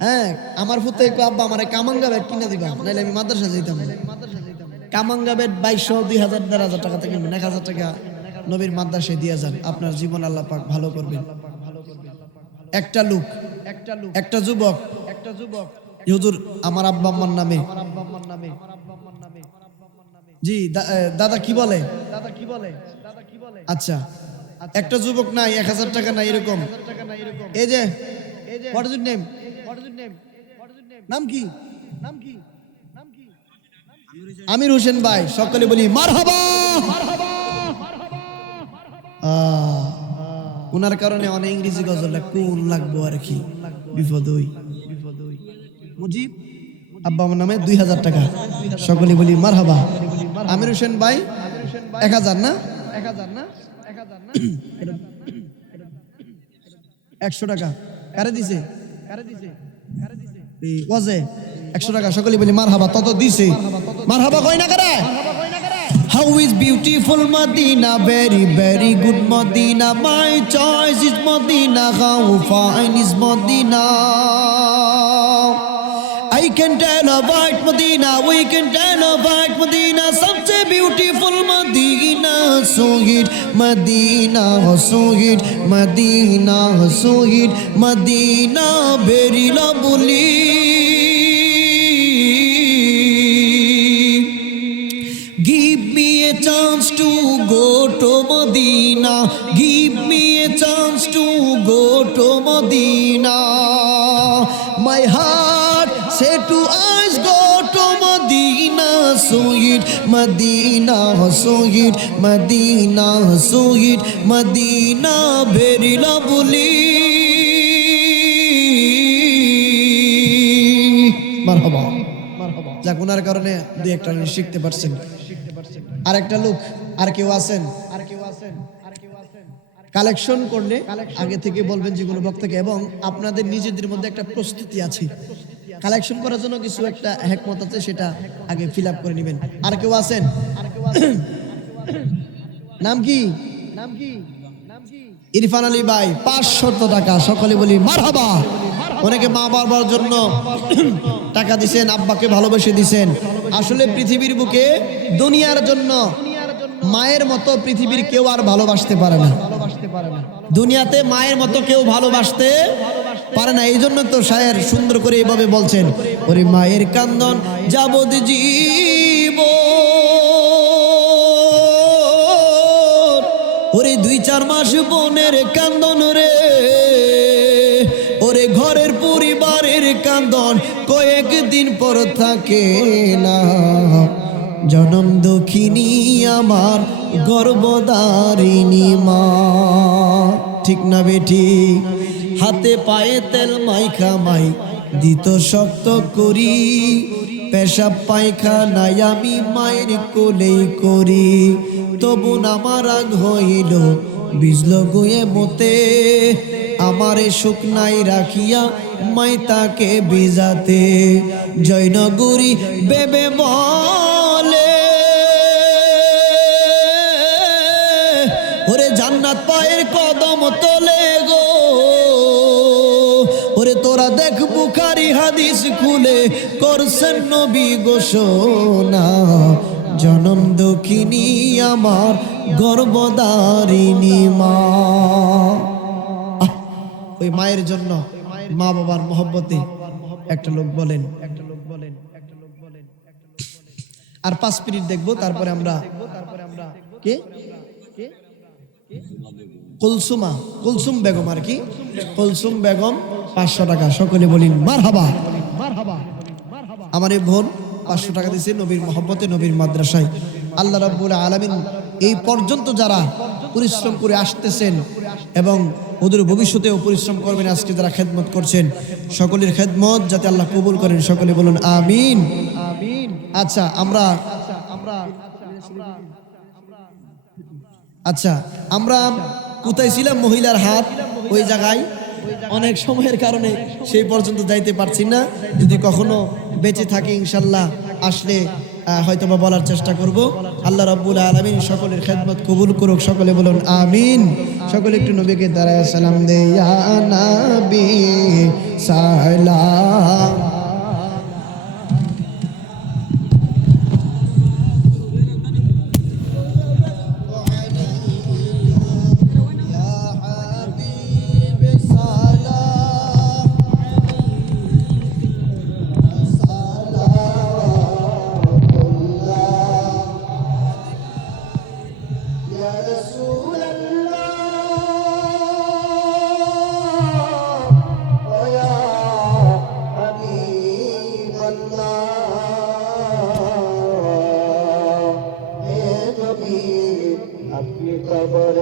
হ্যাঁ, আমার ফুতে আব্বা আমার কামাঙ্গা ব্যাট কিনে দিবা, নাহলে আমি মাদ্রাসা যেতাম। কামাঙ্গা ব্যাট 2200, 2000, 1500 টাকা থেকে 1000 টাকা নবীর মাদ্রাসায় দিয়ে যান, আপনার জীবন আল্লাহ পাক ভালো করবেন। একটা লোক, একটা যুবক, হুজুর আমার আব্বা আম্মার নামে। জি দাদা কি বলে, আচ্ছা একটা যুবক নাই, 1000 টাকা নাই, এরকম। এই যে হোয়াট ইজ ইউর নেম, নাম কি? আমির হোসেন ভাই, সকলে বলি মারহাবা। ওনার কারণে অনেক ইংরেজি গজলটা কোন লাগবো আর কি, বিপদ হই। মুজিব আব্বা আমার নামে 2000 টাকা, সকলে বলি মারহাবা। আমির হোসেন ভাই 1000 না, 100 টাকা কারে দিছে? ওয়াজে 100 টাকা, সকলে বলি মারহাবা। তত দিছে, মারহাবা কই না কারে? How is beautiful Medina, very very good Medina, my choice is Medina, how fine is Medina. I can tell about Medina, we can tell about Medina, such a beautiful Medina, so hit Medina, so hit Medina, so hit Medina, very lovely. Give me a chance to go to Medina, give me a chance to go to Medina, my heart say to eyes go to Medina, so it Medina sweet Medina sweet Medina very lovely. মারহাবা মারহাবা। যাক, ওনার কারণে দুই একটা জিনিস শিখতে পারছেন। আরেকটা লোক, আর কেউ আছেন? কালেকশন করলে আগে থেকে বলবেন যে কোনো বক্তাকে, এবং আপনাদের নিজেদের মধ্যে একটা প্রস্তুতি আছে, কালেকশন করার জন্য কিছু একটা হেকমত আছে, সেটা আগে ফিল আপ করে নেবেন। আর কেউ আছেন? নাম কি? ইরফান আলী ভাই, 500 টাকা। সকলে বলি মারহাবা। অনেকে মা বাবার জন্য টাকা দিছেন, আব্বাকে ভালোবেসে দিছেন। আসলে পৃথিবীর বুকে দুনিয়ার জন্য মায়ের মতো পৃথিবীর কেউ আর ভালোবাসতে পারে না। দুনিয়াতে মায়ের মতো কেউ ভালোবাসতে পারে না। এই জন্য তো শায়ের সুন্দর করে এইভাবে বলছেন, ওরে মায়ের কান্দন যাবদ জীব, ওরে 2-4 মাস বোনের কান্দন রে, ওরে ঘরের পরিবারের কান্দন কয়েকদিন পর থাকে না। জনম দুঃখিনী আমার গর্ভধারিণী মা। ঠিক না বেটি? হাতে পায়ে তেল মাইখা মাই দিত শক্ত করি, পেশাব পায়খানায় আমি মায়ের কোলেই করি। তবু আমার রাগ হইল বিজল গুয়ে মতে, আমারে শুকনাই রাখিয়া মাই তাকে বিজাতে। জয়নগরী বেবে বলে, ওরে জান্নাত পায়ের কদম তলে গো, ওরে তোরা দেখ বুখারী হাদিস খুলে করছেন নবী ঘোষণা। জনম দুঃখিনী আমার গর্ভধারিণী মা। ওই মায়ের জন্য, মা বাবার মহব্বতে একটা লোক বলেন। আর 5 মিনিট দেখবো, তারপরে আমরা কে কুলসুম বেগম, আর কি কুলসুম বেগম 500 টাকা। সকলে বলিন মারহাবা। আমার এই বোন 500 টাকা দিয়েছে নবীর মহব্বতে, নবীর মাদ্রাসায়। আল্লাহ রাব্বুল আলামিন এই পর্যন্ত যারা পরিশ্রম করে আসতেছেন এবং ওদের ভবিষ্যতেও পরিশ্রম করবেন, আজকে যারা খেদমত করছেন, সকলের খেদমত যাতে আল্লাহ কবুল করেন। সকলে বলুন আমিন। আচ্ছা, আমরা কোথায় ছিলাম? মহিলার হাত, ওই জায়গায়। অনেক সময়ের কারণে সেই পর্যন্ত যাইতে পারছি না। যদি কখনো বেঁচে থাকি ইনশাল্লাহ আসলে হয়তোবা বলার চেষ্টা করব। আল্লাহ রাব্বুল আলামিন সকলের খেদমত কবুল করুক। সকলে বলুন আমিন। সকলে একটু নবীকে দাঁড়ায় সালাম দে, ইয়া নবী সালাম। Amar